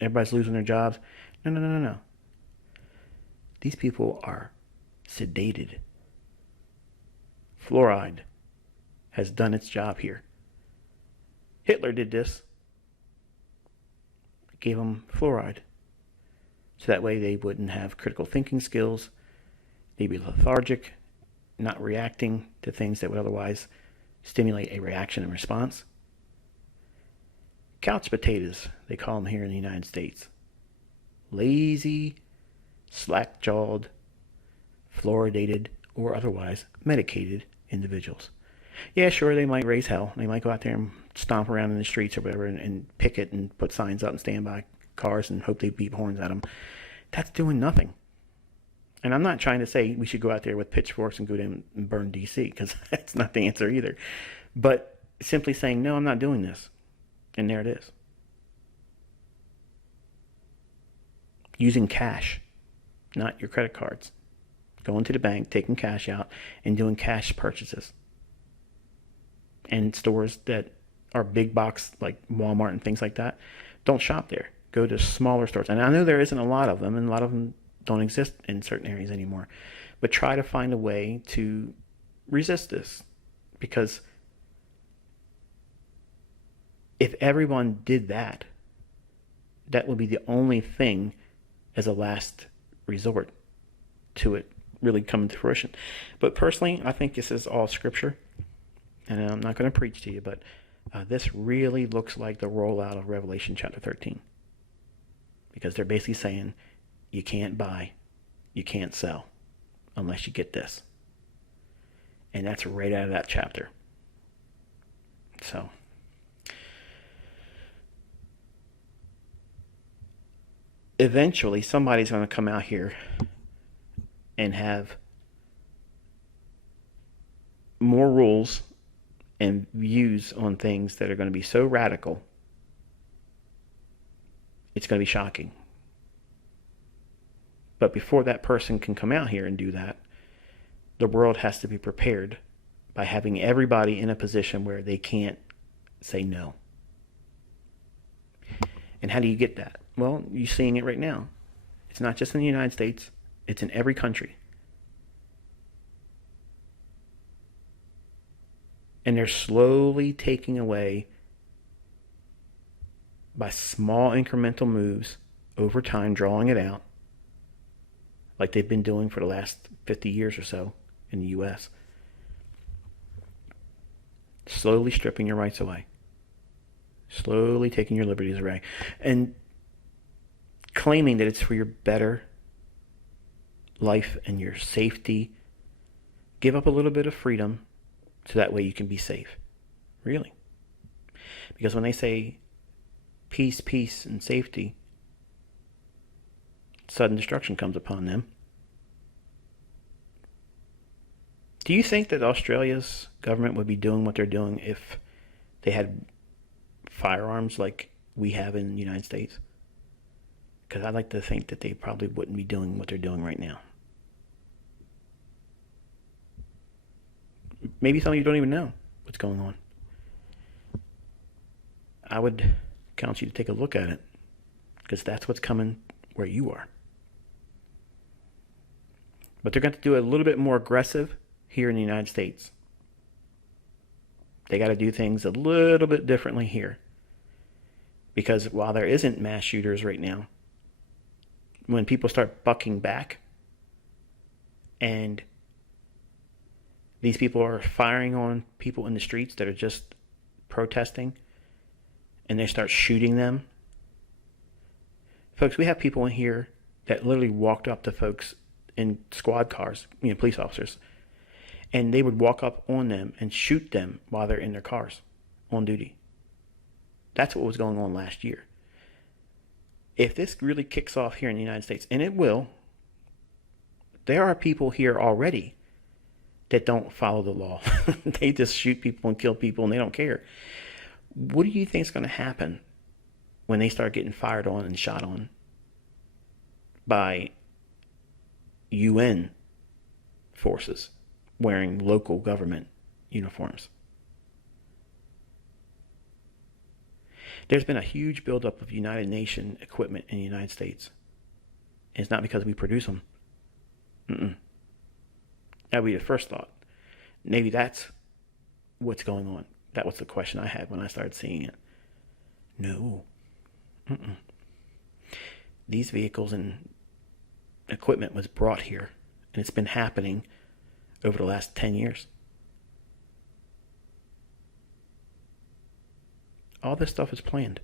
Everybody's losing their jobs. No. These people are sedated. Fluoride has done its job here. Hitler did this. Gave them fluoride. So that way they wouldn't have critical thinking skills. They'd be lethargic, not reacting to things that would otherwise stimulate a reaction and response. Couch potatoes, they call them here in the United States. Lazy, slack-jawed, fluoridated, or otherwise medicated individuals. Yeah, sure, they might raise hell. They might go out there and stomp around in the streets or whatever and picket and put signs up and stand by cars and hope they beep horns at them. That's doing nothing. And I'm not trying to say we should go out there with pitchforks and go down and burn D.C., because that's not the answer either. But simply saying, no, I'm not doing this. And there it is. Using cash, not your credit cards. Going to the bank, taking cash out, and doing cash purchases. and stores that are big box like Walmart and things like that, don't shop there. Go to smaller stores. And I know there isn't a lot of them, and a lot of them don't exist in certain areas anymore. But try to find a way to resist this, because if everyone did that, that would be the only thing as a last resort to it really coming to fruition. But personally, I think this is all scripture, and I'm not going to preach to you, but this really looks like the rollout of Revelation chapter 13, because they're basically saying you can't buy, you can't sell unless you get this. And that's right out of that chapter. So eventually somebody's going to come out here and have more rules and views on things that are going to be so radical, it's going to be shocking. But before that person can come out here and do that, the world has to be prepared by having everybody in a position where they can't say no. And how do you get that? Well, you're seeing it right now. It's not just in the United States, it's in every country. And they're slowly taking away, by small incremental moves over time, drawing it out, like they've been doing for the last 50 years or so in the U.S. Slowly stripping your rights away. Slowly taking your liberties away. And claiming that it's for your better life and your safety. Give up a little bit of freedom so that way you can be safe. Really. Because when they say peace, peace, and safety, sudden destruction comes upon them. Do you think that Australia's government would be doing what they're doing if they had firearms like we have in the United States? Because I'd like to think that they probably wouldn't be doing what they're doing right now. Maybe some of you don't even know what's going on. I would counsel you to take a look at it, because that's what's coming where you are. But they're going to do it a little bit more aggressive here in the United States. They got to do things a little bit differently here. Because while there isn't mass shooters right now, when people start bucking back and these people are firing on people in the streets that are just protesting, and they start shooting them. Folks, we have people in here that literally walked up to folks in squad cars, police officers, and they would walk up on them and shoot them while they're in their cars on duty. That's what was going on last year. If this really kicks off here in the United States, and it will, there are people here already that don't follow the law. They just shoot people and kill people, and they don't care. What do you think is going to happen when they start getting fired on and shot on by UN forces wearing local government uniforms? There's been a huge buildup of United Nations equipment in the United States. And it's not because we produce them. That would be the first thought. Maybe that's what's going on. That was the question I had when I started seeing it. No. These vehicles and equipment was brought here, and it's been happening over the last 10 years. All this stuff is planned.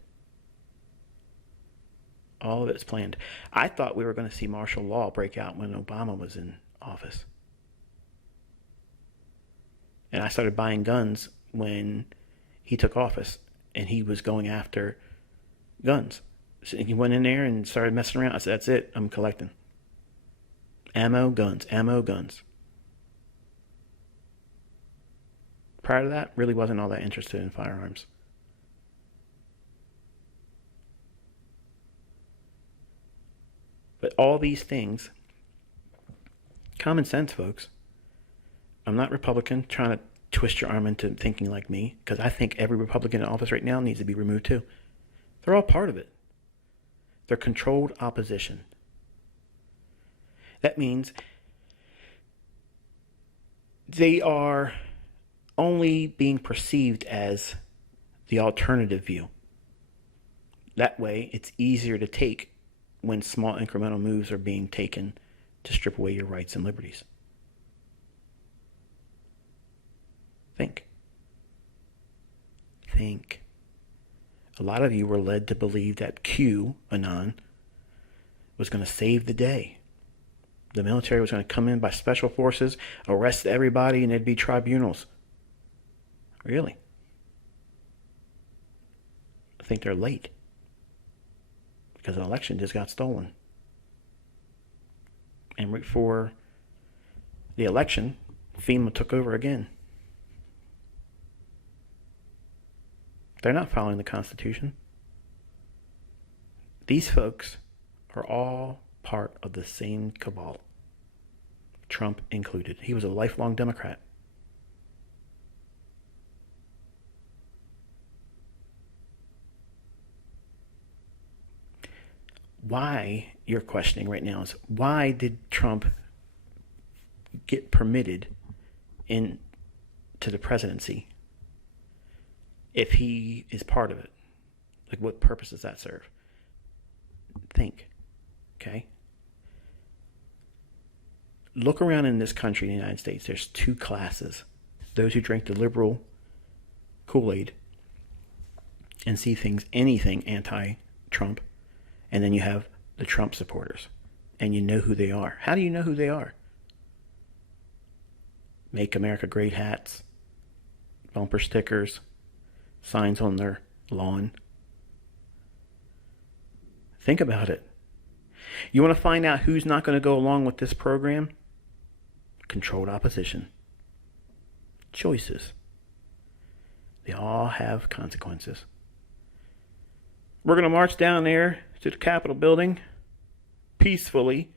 All of it's planned. I thought we were going to see martial law break out when Obama was in office. And I started buying guns when he took office, and he was going after guns. So he went in there and started messing around. I said, that's it. I'm collecting. Ammo, guns. Ammo, guns. Prior to that, really wasn't all that interested in firearms. But all these things, common sense, folks. I'm not Republican trying to twist your arm into thinking like me, because I think every Republican in office right now needs to be removed too. They're all part of it. They're controlled opposition. That means they are only being perceived as the alternative view. That way, it's easier to take when small incremental moves are being taken to strip away your rights and liberties. Think. A lot of you were led to believe that QAnon was going to save the day. The military was going to come in by special forces, arrest everybody, and there'd be tribunals. Really? I think they're late, because an election just got stolen. And right before the election, FEMA took over again. They're not following the Constitution. These folks are all part of the same cabal, Trump included. He was a lifelong Democrat. Why, you're questioning right now, is why did Trump get permitted into the presidency if he is part of it? Like, what purpose does that serve? Think, okay? Look around in this country, the United States. There's two classes. Those who drink the liberal Kool-Aid and see things, anything anti-Trump. And then you have the Trump supporters. And you know who they are. How do you know who they are? Make America Great hats, bumper stickers, signs on their lawn. Think about it. You want to find out who's not going to go along with this program? Controlled opposition. Choices. They all have consequences. We're going to march down there to the Capitol building peacefully,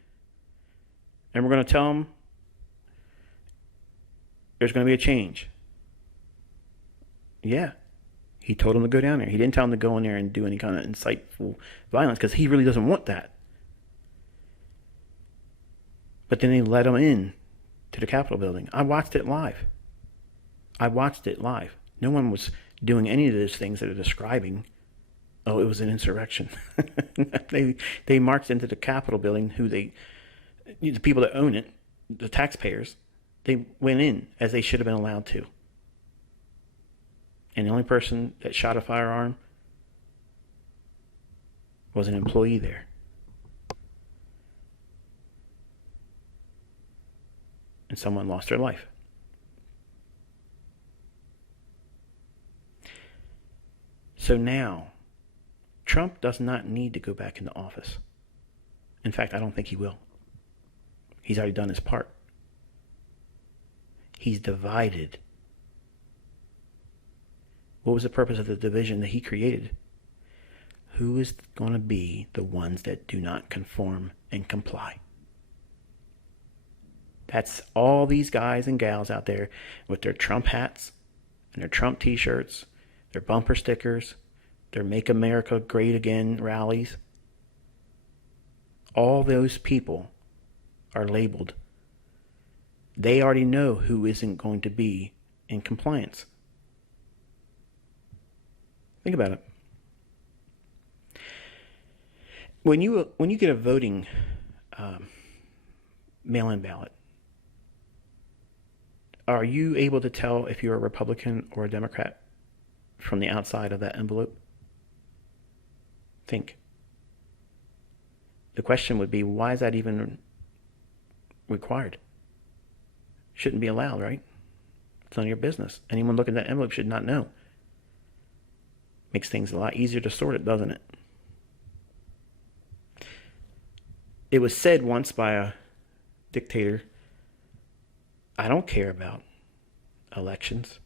and we're going to tell them there's going to be a change. Yeah. He told them to go down there. He didn't tell them to go in there and do any kind of insightful violence, because he really doesn't want that. But then they let him in to the Capitol building. I watched it live. No one was doing any of those things that are describing, oh, it was an insurrection. They marched into the Capitol building, the people that own it, the taxpayers, they went in as they should have been allowed to. And the only person that shot a firearm was an employee there. And someone lost their life. So now, Trump does not need to go back into office. In fact, I don't think he will. He's already done his part. He's divided. What was the purpose of the division that he created? Who is going to be the ones that do not conform and comply? That's all these guys and gals out there with their Trump hats and their Trump t-shirts, their bumper stickers, their Make America Great Again rallies. All those people are labeled. They already know who isn't going to be in compliance. Think about it. When you get a voting mail-in ballot, are you able to tell if you're a Republican or a Democrat from the outside of that envelope? Think. The question would be, why is that even required? Shouldn't be allowed, right? It's none of your business. Anyone looking at that envelope should not know. Makes things a lot easier to sort it, doesn't it? It was said once by a dictator, I don't care about elections.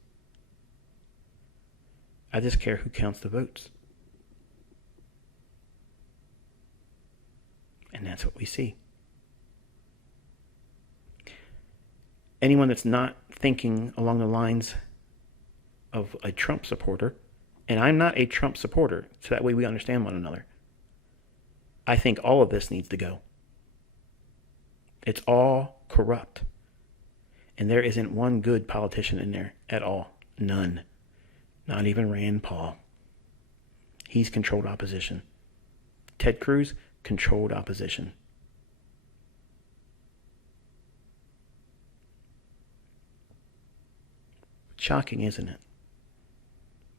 I just care who counts the votes. And that's what we see. Anyone that's not thinking along the lines of a Trump supporter, and I'm not a Trump supporter, so that way we understand one another. I think all of this needs to go. It's all corrupt. And there isn't one good politician in there at all. None. Not even Rand Paul. He's controlled opposition. Ted Cruz controlled opposition. Shocking, isn't it?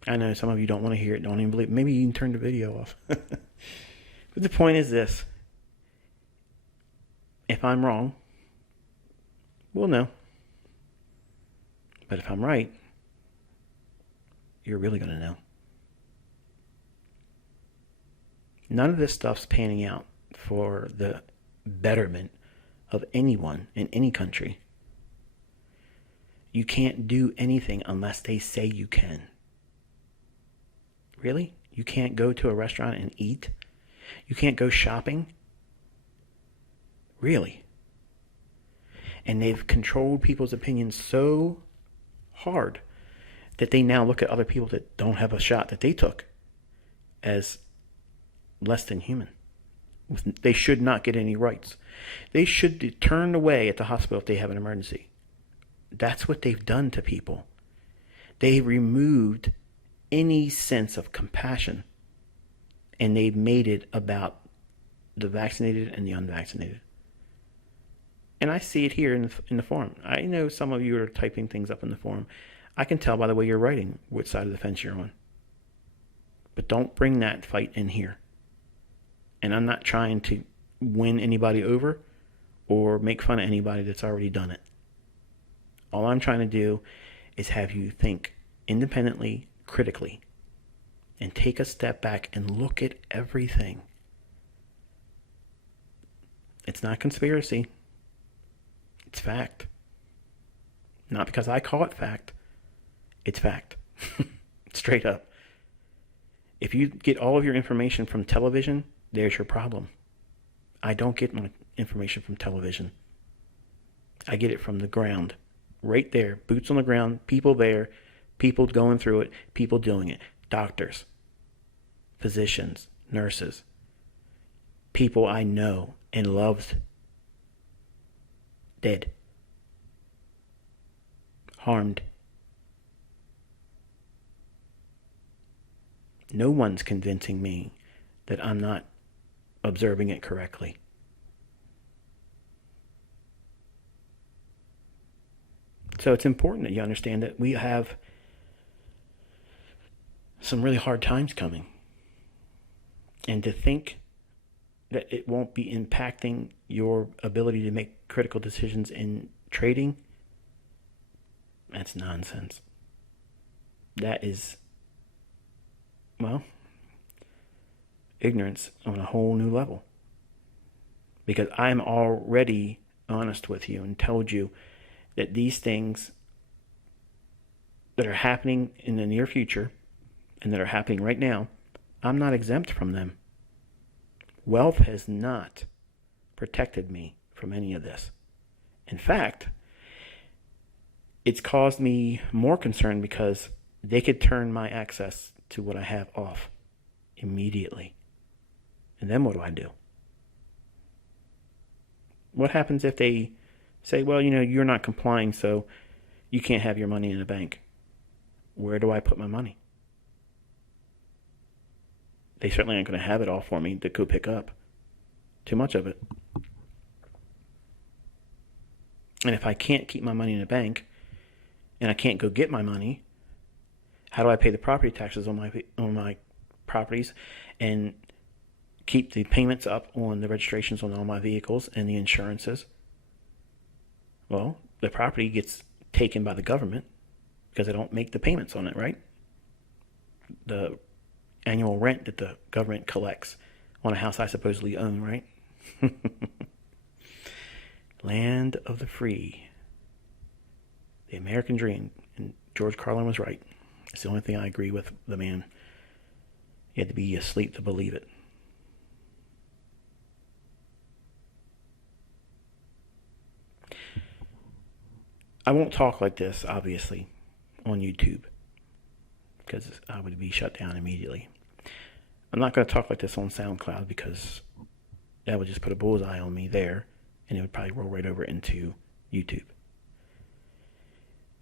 I know some of you don't want to hear it, don't even believe it. Maybe you can turn the video off. But the point is this. If I'm wrong, we'll know. But if I'm right, you're really going to know. None of this stuff's panning out for the betterment of anyone in any country. You can't do anything unless they say you can. Really? You can't go to a restaurant and eat? You can't go shopping? Really? And they've controlled people's opinions so hard that they now look at other people that don't have a shot that they took as less than human. They should not get any rights. They should be turned away at the hospital if they have an emergency. That's what they've done to people. They removed any sense of compassion, and they've made it about the vaccinated and the unvaccinated. And I see it here in the forum. I know some of you are typing things up in the forum. I can tell by the way you're writing which side of the fence you're on. But don't bring that fight in here. And I'm not trying to win anybody over or make fun of anybody that's already done it. All I'm trying to do is have you think independently, critically, and take a step back and look at everything. It's not conspiracy. It's fact. Not because I call it fact. It's fact. Straight up. If you get all of your information from television, there's your problem. I don't get my information from television. I get it from the ground. Right there. Boots on the ground. People there. People going through it. People doing it. Doctors. Physicians. Nurses. People I know and loved. Dead. Harmed. No one's convincing me that I'm not observing it correctly. So it's important that you understand that we have some really hard times coming. And to think that it won't be impacting your ability to make critical decisions in trading, that's nonsense. That is, well, ignorance on a whole new level. Because I'm already honest with you and told you that these things that are happening in the near future and that are happening right now, I'm not exempt from them. Wealth has not protected me from any of this. In fact, it's caused me more concern because they could turn my access to what I have off immediately. And then what do? What happens if they say, well, you're not complying, so you can't have your money in a bank? Where do I put my money? They certainly aren't going to have it all for me to go pick up. Too much of it. And if I can't keep my money in a bank, and I can't go get my money, how do I pay the property taxes on my properties and keep the payments up on the registrations on all my vehicles and the insurances? Well, the property gets taken by the government because I don't make the payments on it, right? The annual rent that the government collects on a house I supposedly own, right? Land of the free. The American dream. And George Carlin was right. It's the only thing I agree with the man. You had to be asleep to believe it. I won't talk like this, obviously, on YouTube because I would be shut down immediately. I'm not going to talk like this on SoundCloud because that would just put a bullseye on me there, and it would probably roll right over into YouTube.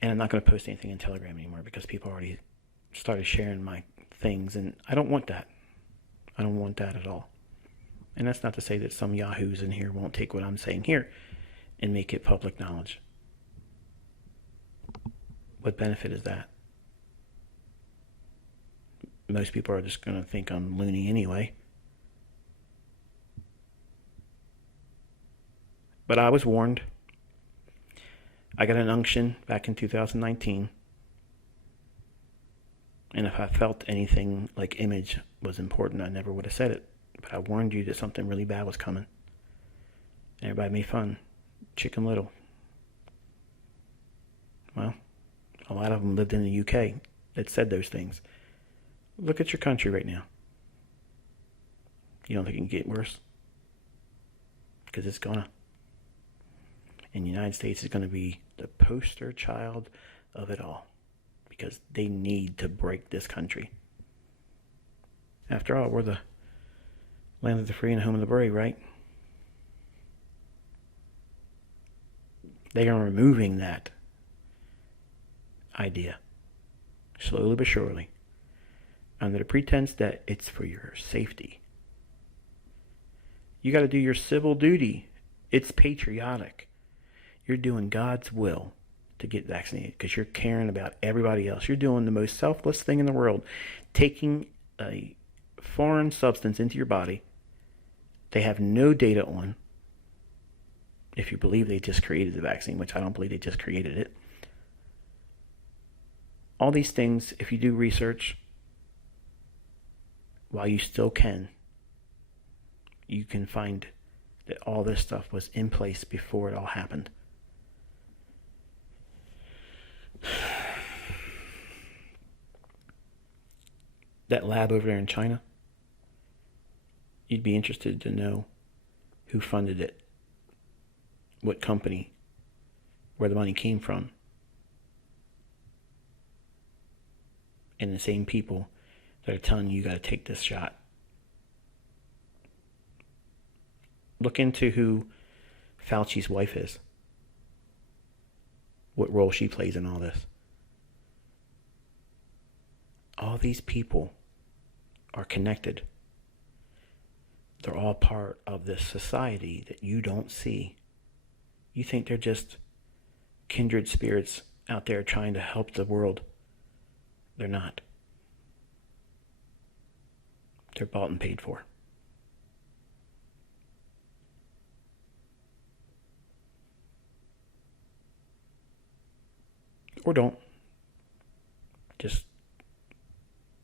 And I'm not going to post anything in Telegram anymore because people already started sharing my things, and I don't want that. I don't want that at all. And that's not to say that some yahoos in here won't take what I'm saying here and make it public knowledge. What benefit is that? Most people are just going to think I'm loony anyway. But I was warned. I got an unction back in 2019. And if I felt anything like image was important, I never would have said it. But I warned you that something really bad was coming. Everybody made fun. Chicken Little. Well, a lot of them lived in the UK that said those things. Look at your country right now. You don't think it can get worse? Because it's gonna. And the United States is going to be the poster child of it all. Because they need to break this country. After all, we're the land of the free and home of the brave, right? They are removing that idea, slowly but surely, under the pretense that it's for your safety. You got to do your civil duty. It's patriotic. You're doing God's will to get vaccinated because you're caring about everybody else. You're doing the most selfless thing in the world, taking a foreign substance into your body they have no data on. If you believe they just created the vaccine, which I don't believe they just created it. All these things, if you do research, while you still can, you can find that all this stuff was in place before it all happened. That lab over there in China, you'd be interested to know who funded it, what company, where the money came from. And the same people that are telling you got to take this shot. Look into who Fauci's wife is, what role she plays in all this. All these people are connected. They're all part of this society that you don't see. You think they're just kindred spirits out there trying to help the world. They're not. They're bought and paid for. Or don't. Just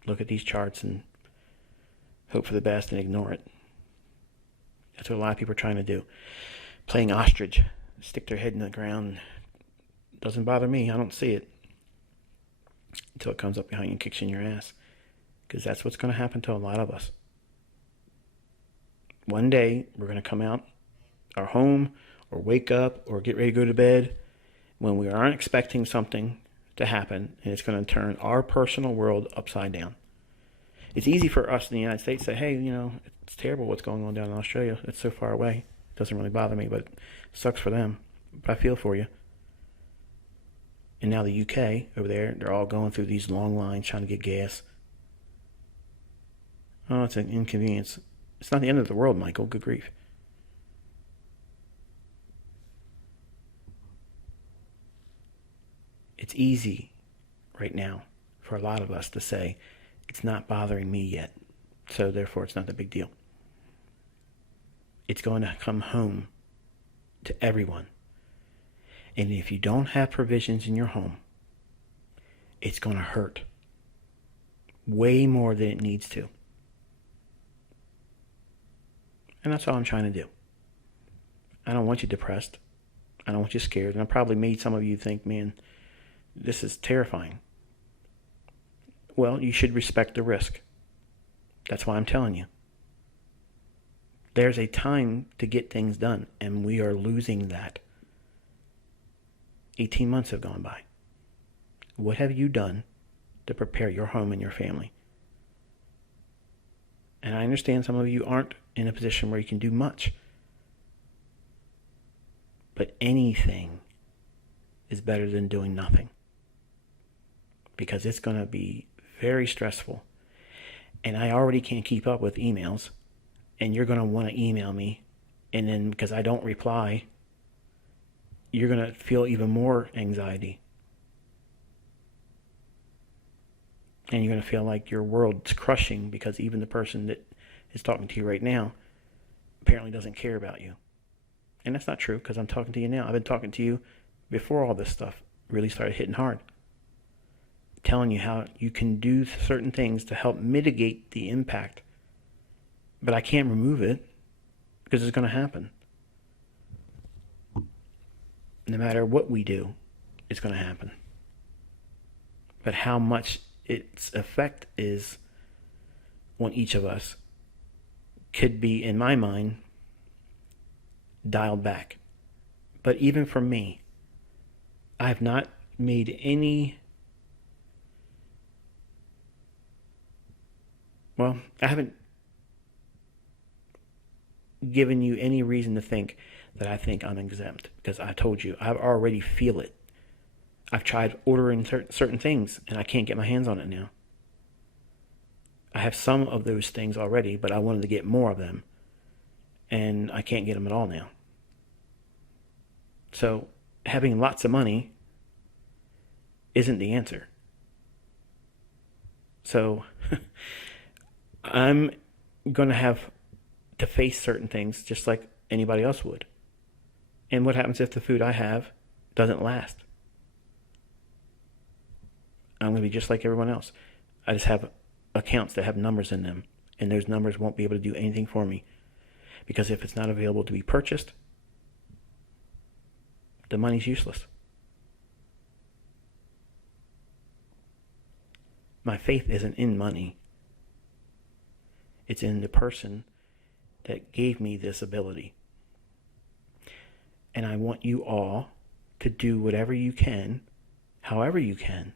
look at these charts and hope for the best and ignore it. That's what a lot of people are trying to do. Playing ostrich. Stick their head in the ground. Doesn't bother me. I don't see it. Until it comes up behind you and kicks you in your ass. Because that's what's going to happen to a lot of us. One day, we're going to come out our home or wake up or get ready to go to bed when we aren't expecting something to happen, and it's going to turn our personal world upside down. It's easy for us in the United States to say, hey, it's terrible what's going on down in Australia. It's so far away. It doesn't really bother me, but it sucks for them. But I feel for you. And now the UK over there, they're all going through these long lines trying to get gas. Oh, it's an inconvenience. It's not the end of the world, Michael. Good grief. It's easy right now for a lot of us to say, it's not bothering me yet, so therefore it's not a big deal. It's going to come home to everyone. And if you don't have provisions in your home, it's going to hurt way more than it needs to. And that's all I'm trying to do. I don't want you depressed. I don't want you scared. And I probably made some of you think, man, this is terrifying. Well, you should respect the risk. That's why I'm telling you. There's a time to get things done, and we are losing that. 18 months have gone by. What have you done to prepare your home and your family? And I understand some of you aren't in a position where you can do much. But anything is better than doing nothing. Because it's going to be very stressful. And I already can't keep up with emails. And you're going to want to email me. And then because I don't reply, you're going to feel even more anxiety. And you're going to feel like your world's crushing because even the person that is talking to you right now apparently doesn't care about you. And that's not true because I'm talking to you now. I've been talking to you before all this stuff really started hitting hard. Telling you how you can do certain things to help mitigate the impact. But I can't remove it because it's going to happen. No matter what we do, it's going to happen. But how much its effect is on each of us could be, in my mind, dialed back. But even for me, I have not made any... Well, I haven't given you any reason to think that I think I'm exempt, because I told you, I already feel it. I've tried ordering certain things, and I can't get my hands on it now. I have some of those things already, but I wanted to get more of them, and I can't get them at all now. So having lots of money isn't the answer. So I'm going to have to face certain things just like anybody else would. And what happens if the food I have doesn't last? I'm going to be just like everyone else. I just have accounts that have numbers in them, and those numbers won't be able to do anything for me. Because if it's not available to be purchased, the money's useless. My faith isn't in money. It's in the person that gave me this ability. And I want you all to do whatever you can, however you can,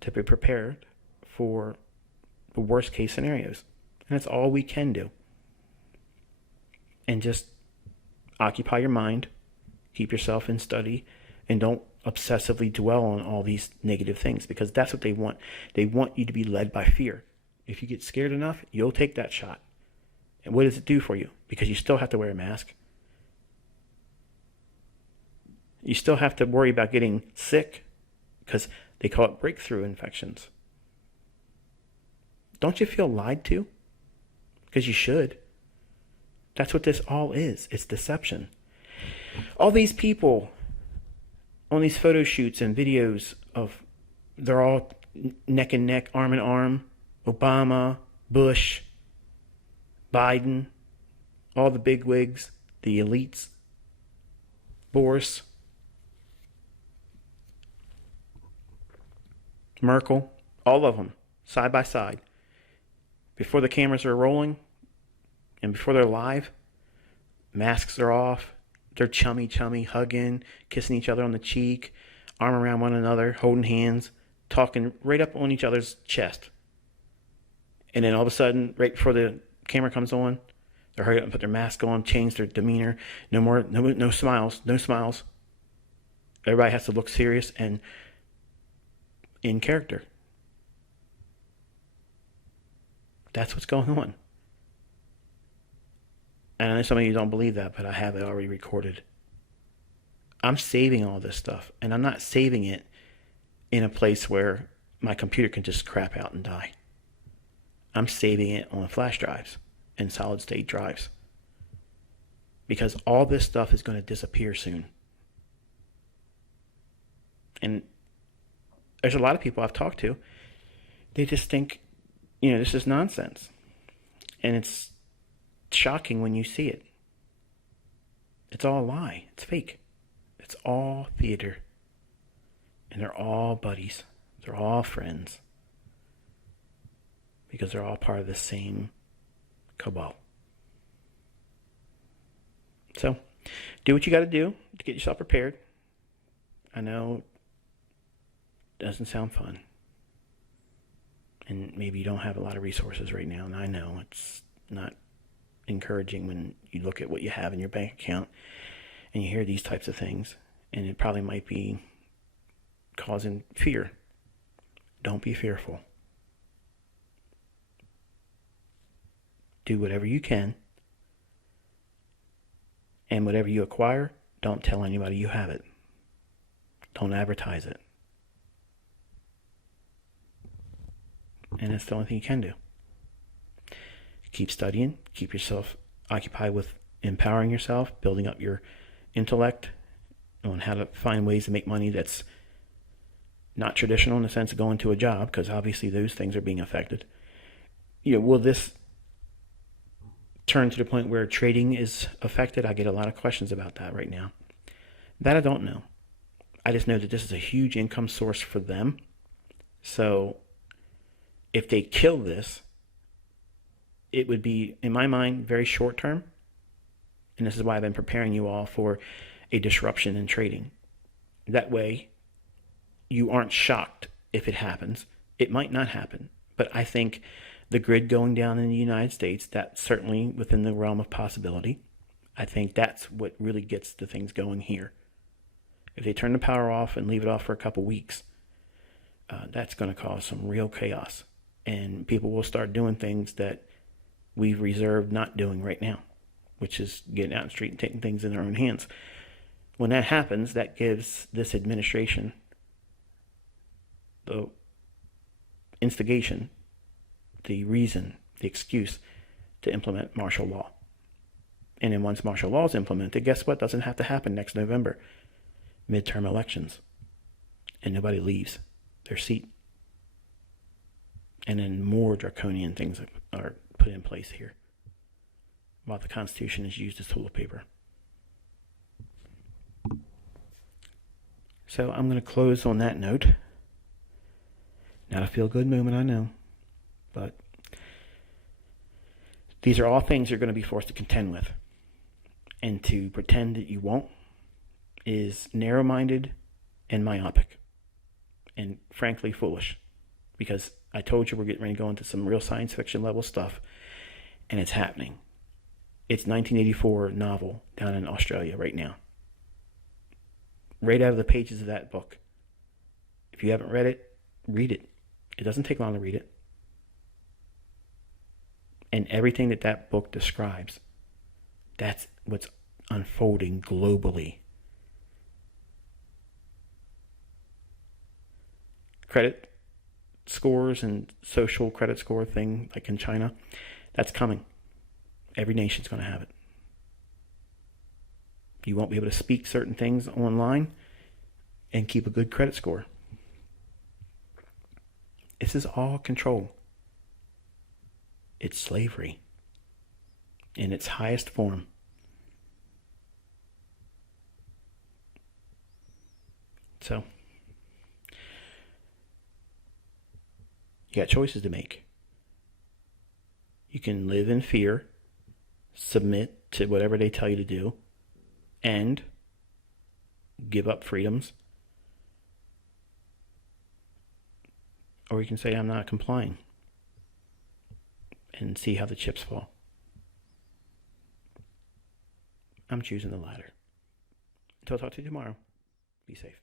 to be prepared for the worst case scenarios. And that's all we can do. And just occupy your mind, keep yourself in study, and don't obsessively dwell on all these negative things, because that's what they want. They want you to be led by fear. If you get scared enough, you'll take that shot. And what does it do for you? Because you still have to wear a mask. You still have to worry about getting sick, because they call it breakthrough infections. Don't you feel lied to? Because you should. That's what this all is. It's deception. All these people on these photo shoots and videos of, they're all neck and neck, arm in arm. Obama, Bush, Biden, all the bigwigs, the elites, Boris, Merkel, all of them, side by side. Before the cameras are rolling and before they're live, masks are off. They're chummy, hugging, kissing each other on the cheek, arm around one another, holding hands, talking right up on each other's chest. And then all of a sudden, right before the camera comes on, they hurry up and put their mask on, change their demeanor. No smiles. Everybody has to look serious and in character. That's what's going on. And I know some of you don't believe that, but I have it already recorded. I'm saving all this stuff, and I'm not saving it in a place where my computer can just crap out and die. I'm saving it on flash drives and solid state drives, because all this stuff is going to disappear soon. And there's a lot of people I've talked to, they just think, this is nonsense. And it's shocking when you see it. It's all a lie. It's fake. It's all theater. And they're all buddies. They're all friends. Because they're all part of the same cabal. So, do what you got to do to get yourself prepared. I know it doesn't sound fun. And maybe you don't have a lot of resources right now, and I know it's not encouraging when you look at what you have in your bank account and you hear these types of things, and it probably might be causing fear. Don't be fearful. Do whatever you can, and whatever you acquire, don't tell anybody you have it. Don't advertise it. And that's the only thing you can do. Keep studying, keep yourself occupied with empowering yourself, building up your intellect on how to find ways to make money that's not traditional in the sense of going to a job, because obviously those things are being affected. Will this turn to the point where trading is affected? I get a lot of questions about that right now. That I don't know. I just know that this is a huge income source for them. So if they kill this, it would be, in my mind, very short term. And this is why I've been preparing you all for a disruption in trading. That way, you aren't shocked if it happens. It might not happen. But I think the grid going down in the United States, that's certainly within the realm of possibility. I think that's what really gets the things going here. If they turn the power off and leave it off for a couple weeks, that's going to cause some real chaos. And people will start doing things that we've reserved not doing right now, which is getting out in the street and taking things in their own hands. When that happens, that gives this administration the instigation, the reason, the excuse to implement martial law. And then once martial law is implemented, guess what? Doesn't have to happen next November. Midterm elections. And nobody leaves their seat. And then more draconian things are put in place here, while the Constitution is used as toilet paper. So I'm going to close on that note. Not a feel-good moment, I know. But these are all things you're going to be forced to contend with. And to pretend that you won't is narrow-minded and myopic. And frankly, foolish. Because I told you we're getting ready to go into some real science fiction level stuff. And it's happening. It's 1984 novel down in Australia right now. Right out of the pages of that book. If you haven't read it, read it. It doesn't take long to read it. And everything that book describes, that's what's unfolding globally. Credit scores and social credit score thing, like in China, that's coming. Every nation's going to have it. You won't be able to speak certain things online and keep a good credit score. This is all control. It's slavery in its highest form. So, you got choices to make. You can live in fear, submit to whatever they tell you to do, and give up freedoms. Or you can say, I'm not complying, and see how the chips fall. I'm choosing the latter. Until I talk to you tomorrow, be safe.